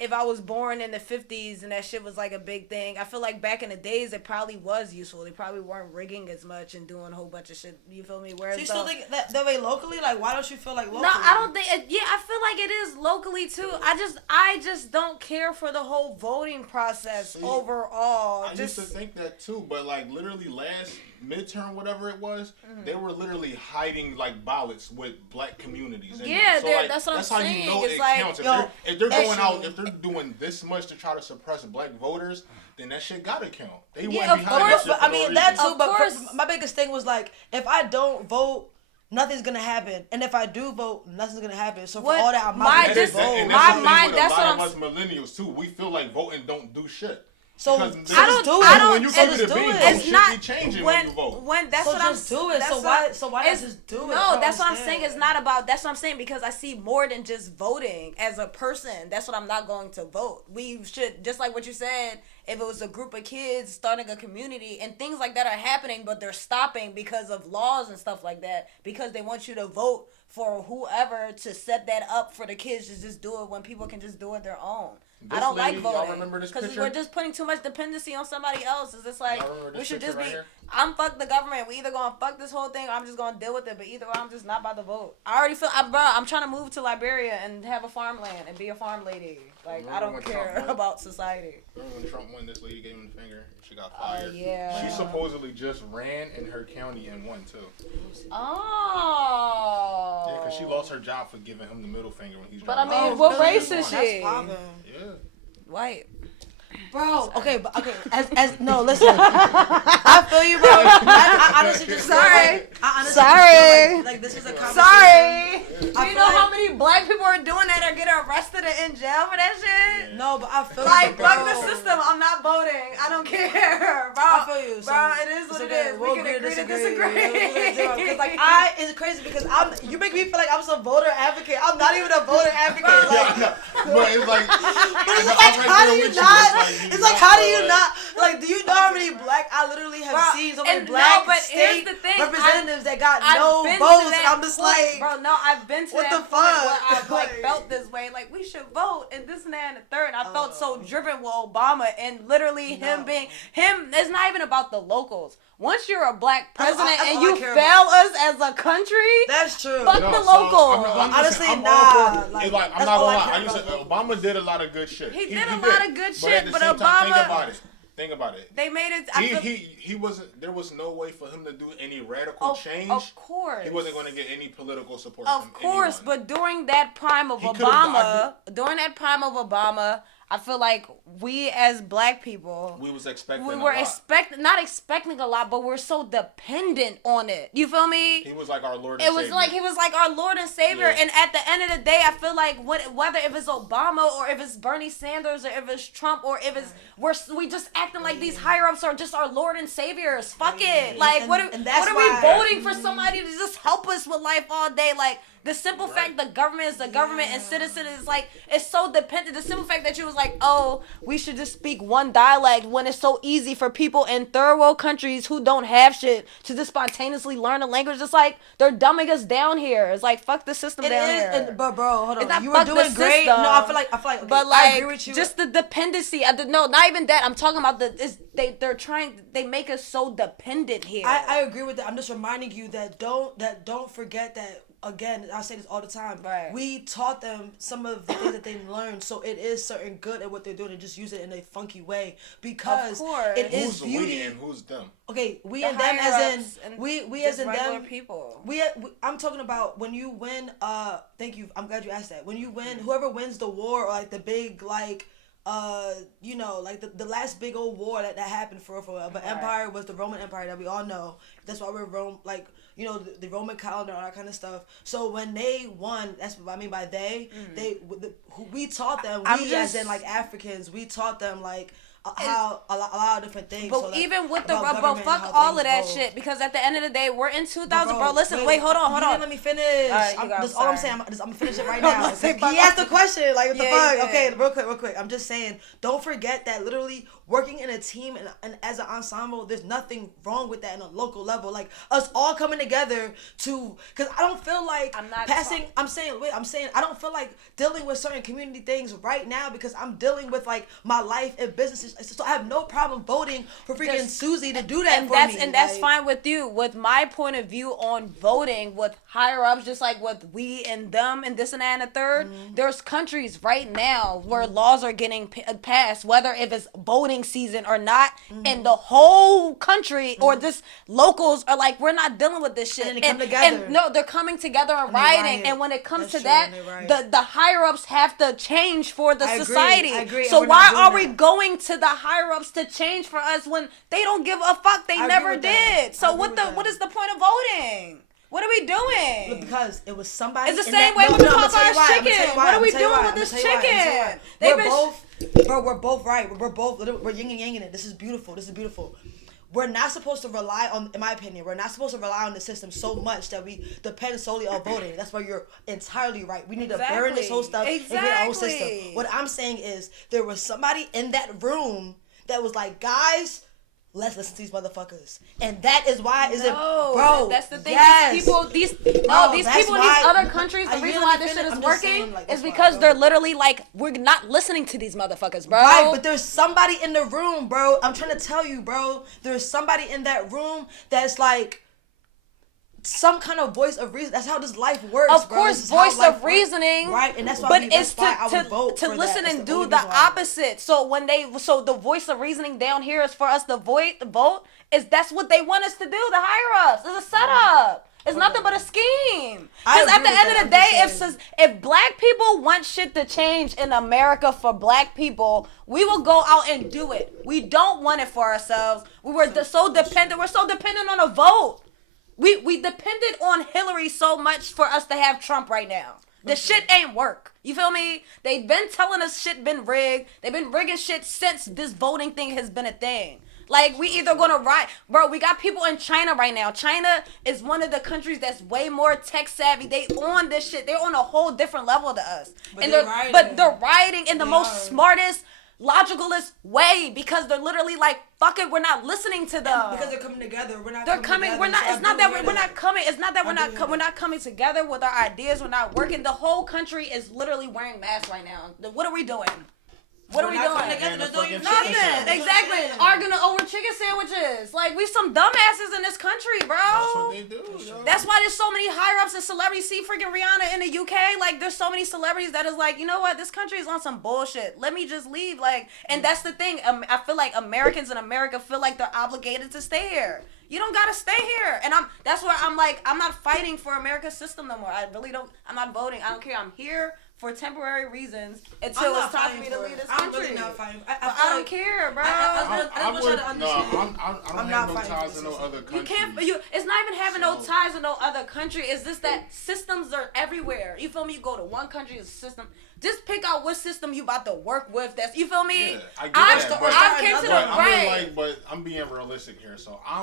If I was born in the 50s and that shit was like a big thing, I feel like back in the days it probably was useful. They probably weren't rigging as much and doing a whole bunch of shit. You feel me? Whereas So you still think that way locally? Like, why don't you feel like locally? no, I don't think. Yeah, I feel like it is locally too. I just don't care for the whole voting process overall. I used to think that too, but like literally last midterm, whatever it was, they were literally hiding like ballots with black communities. In Yeah, them. So, like, that's what I'm how saying. you know It's it like, counts. If they're going out, if they're doing this much to try to suppress black voters, then that shit gotta count. They wouldn't of be hiding course, that shit But for I no mean that reason. too. Of But course. my biggest thing was like, if I don't vote, nothing's gonna happen, and if I do vote, nothing's gonna happen. So for What- all that, I'm my not And gonna just- that's- vote. and my that's the thing mind- with that's a lot what of us millennials too. We feel like voting don't do shit. So Because just then- do it. I don't- when you So go to just the do bingo, it. It's shit not be changing when when you vote. that's So what I'm just do it. that's So what- why not it's- just do it? I No, don't that's what I'm understand. saying. It's not about. That's what I'm saying because I see more than just voting as a person. That's what I'm not going to vote. We should just like what you said. If it was a group of kids starting a community and things like that are happening, but they're stopping because of laws and stuff like that because they want you to vote for whoever to set that up for the kids to just do it when people can just do it their own. I don't like lady, y'all voting remember this because picture? we're just putting too much dependency on somebody else. It's just like Y'all remember this we should picture just right be. here? I'm fuck the government. We either gonna fuck this whole thing, or I'm just gonna deal with it. But either way, I'm just not about to vote. I already feel, I'm trying to move to Liberia and have a farmland and be a farm lady. Like I Remember don't when care Trump won? about society. Remember when Trump won? This lady gave him the finger. And she got fired. Yeah. She supposedly just ran in her county and won too. Oh. Yeah, because she lost her job for giving him the middle finger when he's. But I driving. mean, what really? race is That's she? poppin'. Yeah. White. Bro, okay, but okay, as no, listen, I feel you, bro. I honestly just feel Sorry. like, I honestly Sorry. just feel like this is a conversation. Sorry. Do I you feel know like- how many black people are doing that or getting arrested and in jail for that shit? No, but I feel Like, bro. fuck the system. I'm not voting. I don't care, bro. I feel you. So Bro, it is it's what it okay. is. We'll We can agree to disagree. Because like it's crazy because you make me feel like I'm some voter advocate. I'm not even a voter advocate. Like, But it's like, but it's like how do you not? It's like how do you not? Like, do you know how many black? I literally have Bro, seen so many and black no, but here's state the thing, representatives that got I've no been to votes, and that I'm just point, like, bro, no, I've been to what that the point where fuck? I've like Like- felt this way, like we should vote and this and that and the third. And I felt so driven with Obama and literally him being him. It's not even about the locals. Once you're a black president that's and all I you care fail us as a country, that's true. Fuck the locals. Honestly, I'm nah, all for, like, it's like, I'm that's not all gonna I lie. care I used to, about. Obama did a lot of good shit. He did a lot of good shit, But at the but same time, think Obama- about it. think about it. They made it. He wasn't. There was no way for him to do any radical change. Of course, he wasn't going to get any political support. Of course, anyone. But during that prime of Obama, I feel like we as black people, we was expecting. We were not expecting a lot, but we're so dependent on it. You feel me? He was like our Lord and Savior. He was like our Lord and Savior. Yeah. And at the end of the day, I feel like whether if it's Obama or if it's Bernie Sanders or if it's Trump or if it's we just acting like these higher ups are just our Lord and Saviors. Fuck it. Like what are we voting for somebody to just help us with life all day? Like the simple fact the government is the government and citizens is like, it's so dependent. The simple fact that you was like, oh, we should just speak one dialect when it's so easy for people in third world countries who don't have shit to just spontaneously learn a language. It's like, they're dumbing us down here. It's like, fuck the system down here. But bro, hold on. You were doing great. No, I feel like okay, but like, I agree with you. Just the dependency. No, not even that. I'm talking about they make us so dependent here. I agree with that. I'm just reminding you that don't forget that. Again, I say this all the time. Right. We taught them some of the things that they learned, so it is certain good at what they're doing and just use it in a funky way because it is beauty. Who's we and who's them? Okay, we and them as in we as in them. People. I'm talking about when you win. Thank you. I'm glad you asked that. When you win, whoever wins the war or like the big like. Like the last big old war that happened for but empire was the Roman Empire that we all know. That's why we're Rome, like, the Roman calendar, all that kind of stuff. So when they won, that's what I mean by they. We taught them. As in like Africans, we taught them like how a lot of different things. But so even with the bro, fuck all of that shit because at the end of the day, we're in 2000. Bro, listen, wait, hold on. Let me finish. That's all I'm saying. I'm gonna finish it right now. He asked the question, like, what the fuck? Yeah. Okay, real quick. I'm just saying, don't forget that literally working in a team and as an ensemble, there's nothing wrong with that in a local level. Like us all coming together because I don't feel like I'm saying I don't feel like dealing with certain community things right now because I'm dealing with like my life and businesses. So I have no problem voting for freaking Susie to do that for me. And that's fine with you. With my point of view on voting with higher ups, just like with we and them and this and that and the third, there's countries right now where laws are getting passed, whether if it's voting season or not, and the whole country or just locals are like, we're not dealing with this shit. And they come together. And no, they're coming together and rioting. And when it comes to that, the higher ups have to change for the society. I agree. So why are we going to the higher ups to change for us when they don't give a fuck? They never did. So what is the point of voting? What are we doing? Because it was somebody. It's the same way with the Popeye's chicken. What are we doing with this chicken? We're both right. We're yin and yang in it. This is beautiful. We're not supposed to rely on, in my opinion, the system so much that we depend solely on voting. That's why you're entirely right. We need to burn this whole stuff and get our own system. What I'm saying is there was somebody in that room that was like, guys, let's listen to these motherfuckers. And that is why bro. That's the thing. Yes. These people in these other countries, the reason why this shit is working is because they're literally like, we're not listening to these motherfuckers, bro. Right, but there's somebody in the room, bro. I'm trying to tell you, bro. There's somebody in that room that's like some kind of voice of reason. That's how this life works. Of course, voice of reasoning, right? And that's why. I would to listen and do the opposite. So the voice of reasoning down here is for us to vote. That's what they want us to do. The higher ups. It's a setup. It's nothing but a scheme. Because at the end of the day, if black people want shit to change in America for black people, we will go out and do it. We don't want it for ourselves. We're so dependent on a vote. We depended on Hillary so much for us to have Trump right now. The shit ain't work. You feel me? They've been telling us shit been rigged. They've been rigging shit since this voting thing has been a thing. Like, we either gonna ride, bro, we got people in China right now. China is one of the countries that's way more tech savvy. They on this shit. They're on a whole different level to us. But they're rioting in the most smartest, logicalist way because they're literally like, fuck it, we're not listening to them. Because they're coming together. We're not coming together with our ideas. We're not working. The whole country is literally wearing masks right now. What are we doing? What are we doing? Nothing. Exactly. Arguing over chicken sandwiches. Like, we some dumbasses in this country, bro. That's what they do. Yo. That's why there's so many higher-ups and celebrities. See freaking Rihanna in the UK. Like, there's so many celebrities that is like, you know what? This country is on some bullshit. Let me just leave. Like, and that's the thing. I feel like Americans in America feel like they're obligated to stay here. You don't gotta stay here. And that's where I'm like, I'm not fighting for America's system no more. I really don't. I'm not voting. I don't care. I'm here for temporary reasons until it's time for me to leave this country. I'm really not fighting. I don't care, bro. I want you to understand. I don't have no ties in no other country. You can't. It's not even having no ties in no other country. It's just that systems are everywhere. You feel me? You go to one country, it's a system. Just pick out what system you about to work with. That's, you feel me? Yeah, I get that. I came to the right. But I'm being realistic here. So I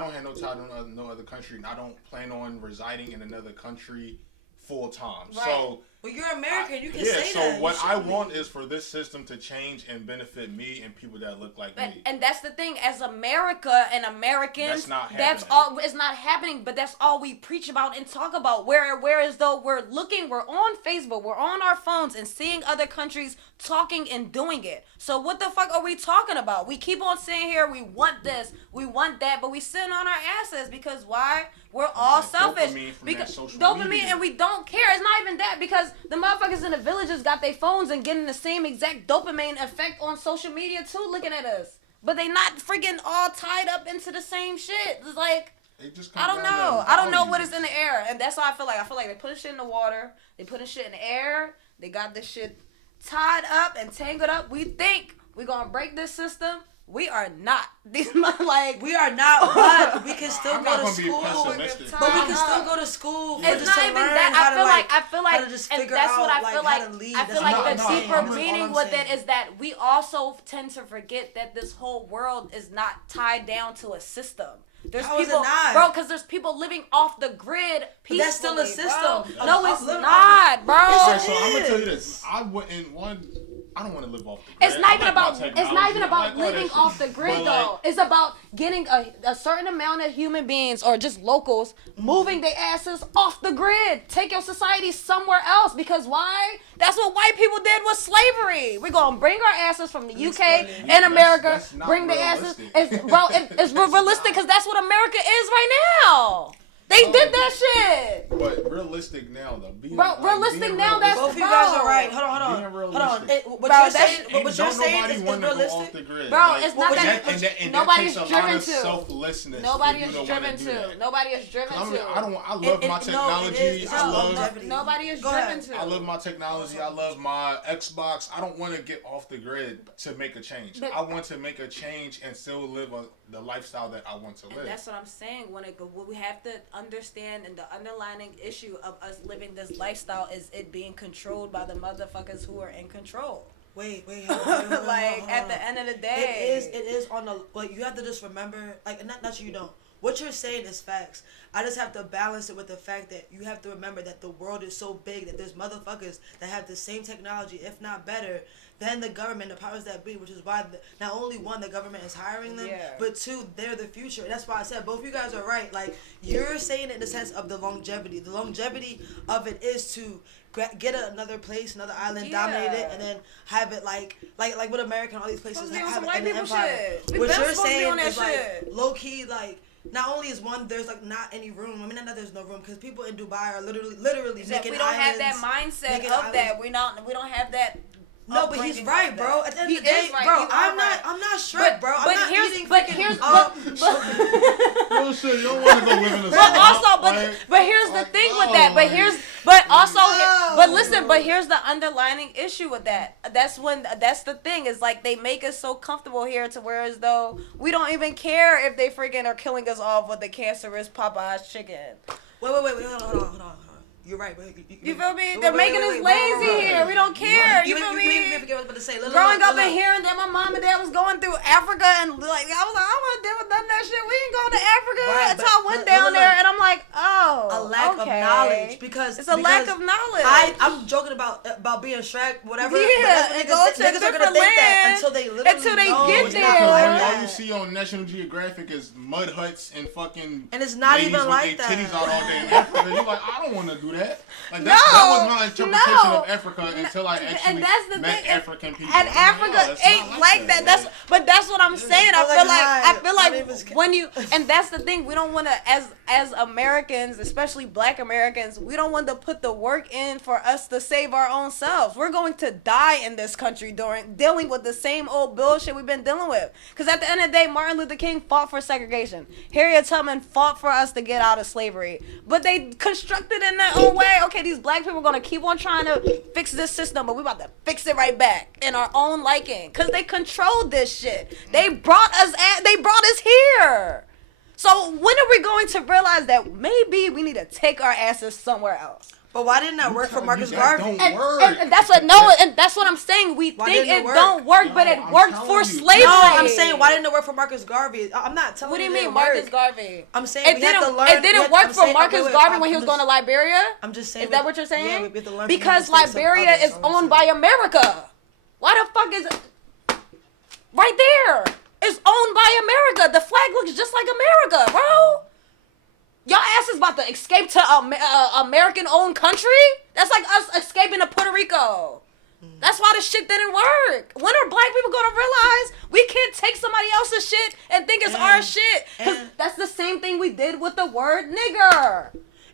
don't have no tie to no other country, and I don't plan on residing in another country full time. Right. So. Well, you're American. You can say that. Yeah, so what I want is for this system to change and benefit me and people that look like me. And that's the thing. As America and Americans, that's not happening. That's all. It's not happening. But that's all we preach about and talk about. Whereas though we're on Facebook, we're on our phones and seeing other countries talking and doing it. So what the fuck are we talking about? We keep on saying here we want this, we want that, but we sitting on our asses because why? We're all selfish. Dopamine, and we don't care. It's not even that, because the motherfuckers in the villages got their phones and getting the same exact dopamine effect on social media too, looking at us. But they not freaking all tied up into the same shit. It's like, I don't know. I don't know what is in the air. And that's how I feel like. I feel like they putting shit in the water. They putting shit in the air. They got this shit tied up and tangled up. We think we're going to break this system. We are not. We are not, but we can still go to school. But we can still go to school. It's not even that. I feel like, and that's what I feel like. I feel like the deeper meaning with it is that we also tend to forget that this whole world is not tied down to a system. There's people, bro, because there's people living off the grid peacefully. But that's still a system. No, it's not, bro. Alright, so I'm gonna tell you this. I don't want to live off the grid. It's not even about living off the grid, though. It's about getting a certain amount of human beings or just locals moving their asses off the grid. Take your society somewhere else, because why? That's what white people did with slavery. We're gonna bring our asses from the UK and America. Bring the asses. It's realistic, because that's what America is right now. They did that shit. But realistic now, though. Realistic now, that's both of you guys are right. Hold on. What you're saying is realistic. Bro, it's not that. Nobody is driven to. Selflessness. Nobody is driven to. Nobody is driven to. I love my technology. Nobody is driven to. I love my technology. I love my Xbox. I don't want to get off the grid to make a change. I want to make a change and still live the lifestyle that I want to live. And that's what I'm saying. What we have to understand, and the underlying issue of us living this lifestyle is it being controlled by the motherfuckers who are in control. Wait. Like, at the end of the day, it is on the, like, you have to just remember, like, not you don't. What you're saying is facts. I just have to balance it with the fact that you have to remember that the world is so big that there's motherfuckers that have the same technology, if not better, than the government, the powers that be, which is why not only one, the government is hiring them, but two, they're the future. That's why I said both of you guys are right. Like, you're saying it in the sense of the longevity. The longevity of it is to get another place, another island, dominate it, and then have it like with America and all these places have an empire. What you're saying is like low key, like, not only is one, there's like not any room. I mean, not that there's no room, because people in Dubai are literally making we don't islands, have that mindset of that. We don't have that. No, but he's right, bro. At the end of the day, bro, I'm not Shrek, bro. I'm not eating freaking. No shit, you don't want to go live in a but here's the thing with that. But here's the underlining issue with that. That's the thing, is like they make us so comfortable here to where as though we don't even care if they freaking are killing us off with the cancerous Popeye's chicken. Wait, hold on. You're right, but you feel me? They're making us lazy here. We don't care. You feel me? Growing up and hearing that my mom and dad was going through Africa, and like I was like, I would have never done that shit. We ain't going to Africa until I went down there, and I'm like, a lack of knowledge, because it's a lack of knowledge. I'm joking about being Shrek, whatever. Yeah, and go to a different land until they get there. see on National Geographic is mud huts and fucking. And it's not even like that. Titties that. out all day in Africa. You're like, I don't want to do that. Like that was my interpretation of Africa until I actually met African people. And Africa ain't like that. That's what I'm saying. I feel like when you, and that's the thing, we don't want to, as Americans, especially Black Americans, we don't want to put the work in for us to save our own selves. We're going to die in this country dealing with the same old bullshit we've been dealing with. Because at the end of the day, Martin Luther King fought for segregation. Harriet Tubman fought for us to get out of slavery. But they constructed in their own way. Okay, these black people are going to keep on trying to fix this system, but we about to fix it right back in our own liking. Because they controlled this shit. They brought us here. So when are we going to realize that maybe we need to take our asses somewhere else? But why didn't that work for Marcus Garvey? And that's what I'm saying. We think it don't work, but it worked for slavery. No, I'm saying why didn't it work for Marcus Garvey? I'm not telling you. What do you mean, Marcus Garvey? I'm saying we have to learn. It didn't work for Marcus Garvey when he was going to Liberia. I'm just saying. Is that what you're saying? Yeah, we have to learn. Because Liberia is owned by America. Why the fuck is it? Right there. It's owned by America. The flag looks just like America, bro. Y'all asses about to escape to American-owned country? That's like us escaping to Puerto Rico. That's why the shit didn't work. When are black people gonna realize we can't take somebody else's shit and think it's our shit? Because that's the same thing we did with the word nigger.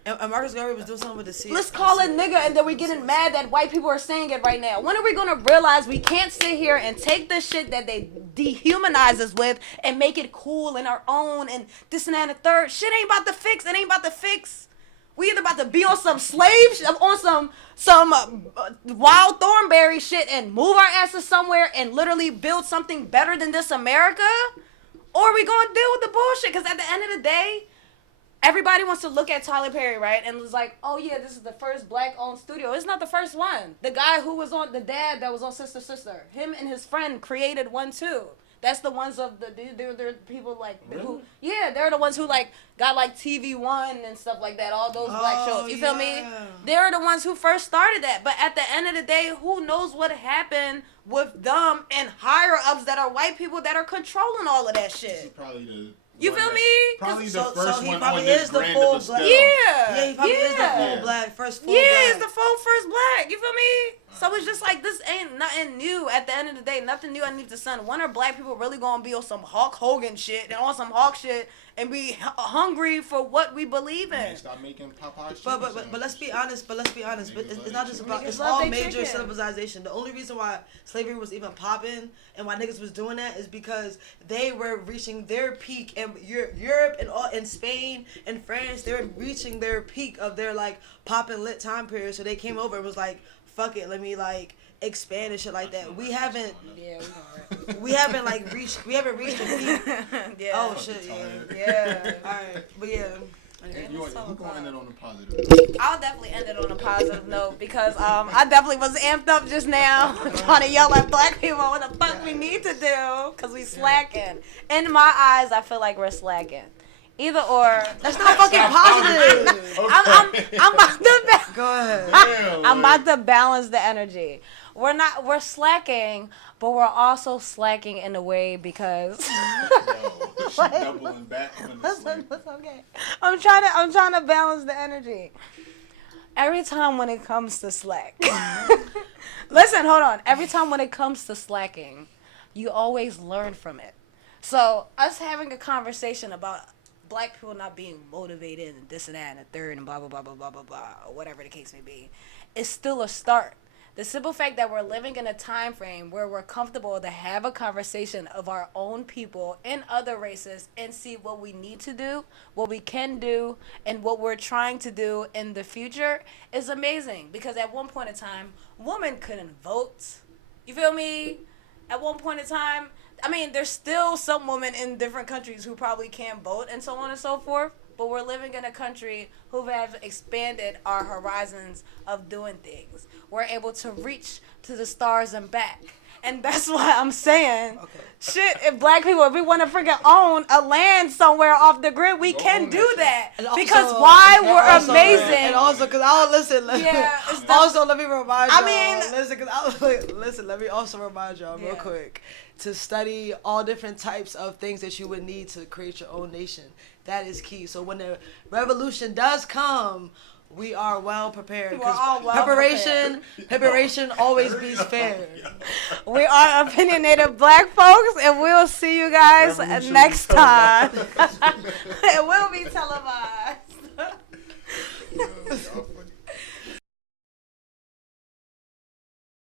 And Marcus Garvey was doing something with the C. Let's call it nigga, and then we getting mad that white people are saying it right now. When are we gonna realize we can't sit here and take the shit that they dehumanize us with and make it cool in our own and this and that and the third? Shit ain't about to fix. It ain't about to fix. We either about to be on some slave, on some wild thornberry shit and move our asses somewhere and literally build something better than this America, or we gonna deal with the bullshit? Because at the end of the day, everybody wants to look at Tyler Perry, right? And was like, oh yeah, this is the first black-owned studio. It's not the first one. The guy who was on, the dad that was on Sister Sister, him and his friend created one too. That's the ones of they're people like who, yeah, they're the ones who like got like TV One and stuff like that. All those black shows, you feel me? They're the ones who first started that. But at the end of the day, who knows what happened with them and higher ups that are white people that are controlling all of that shit. You feel me? Probably the first one probably on this is the grand full of a black. scale. Yeah, he probably is the full black, first full black. Yeah, it's the full first black. You feel me? So it's just like, this ain't nothing new. At the end of the day, nothing new underneath the sun. When are black people really gonna be on some Hulk Hogan shit and on some Hawk shit and be hungry for what we believe in? Stop making Popeyes. But let's be honest. But it's not just about. It's all major civilization. The only reason why slavery was even popping and why niggas was doing that is because they were reaching their peak, and Europe and Spain and France, they were reaching their peak of their like popping lit time period. So they came over and was like, fuck it, let me like expand and shit like that. We haven't reached the peak. Yeah. Oh shit, yeah. Alright, but yeah. Who gonna end it on a positive? I'll definitely end it on a positive note because I definitely was amped up just now trying to yell at black people what the fuck we need to do because we slacking. In my eyes, I feel like we're slacking. Either or. That's not fucking positive. I'm about to go ahead. I'm about to balance the energy. We're slacking, but we're also slacking in a way because She's doubling back on the slack. It's okay. I'm trying to balance the energy. Every time when it comes to slack. Listen, hold on. Every time when it comes to slacking, you always learn from it. So, us having a conversation about black people not being motivated and this and that and the third and blah, blah, blah, blah, blah, blah, blah, or whatever the case may be, is still a start. The simple fact that we're living in a time frame where we're comfortable to have a conversation of our own people and other races and see what we need to do, what we can do, and what we're trying to do in the future is amazing. Because at one point in time, women couldn't vote. You feel me? At one point in time, I mean, there's still some women in different countries who probably can't vote and so on and so forth, but we're living in a country who have expanded our horizons of doing things. We're able to reach to the stars and back. And that's why I'm saying, Okay. shit, if black people, if we want to freaking own a land somewhere off the grid, we can do that. Because why we're amazing. And also, because I'll listen. Also, let me remind y'all. Let me also remind y'all real quick to study all different types of things that you would need to create your own nation. That is key. So when the revolution does come, we are well prepared. Because preparation always beats fair. We are opinionated black folks, and we'll see you guys next time. It will be televised.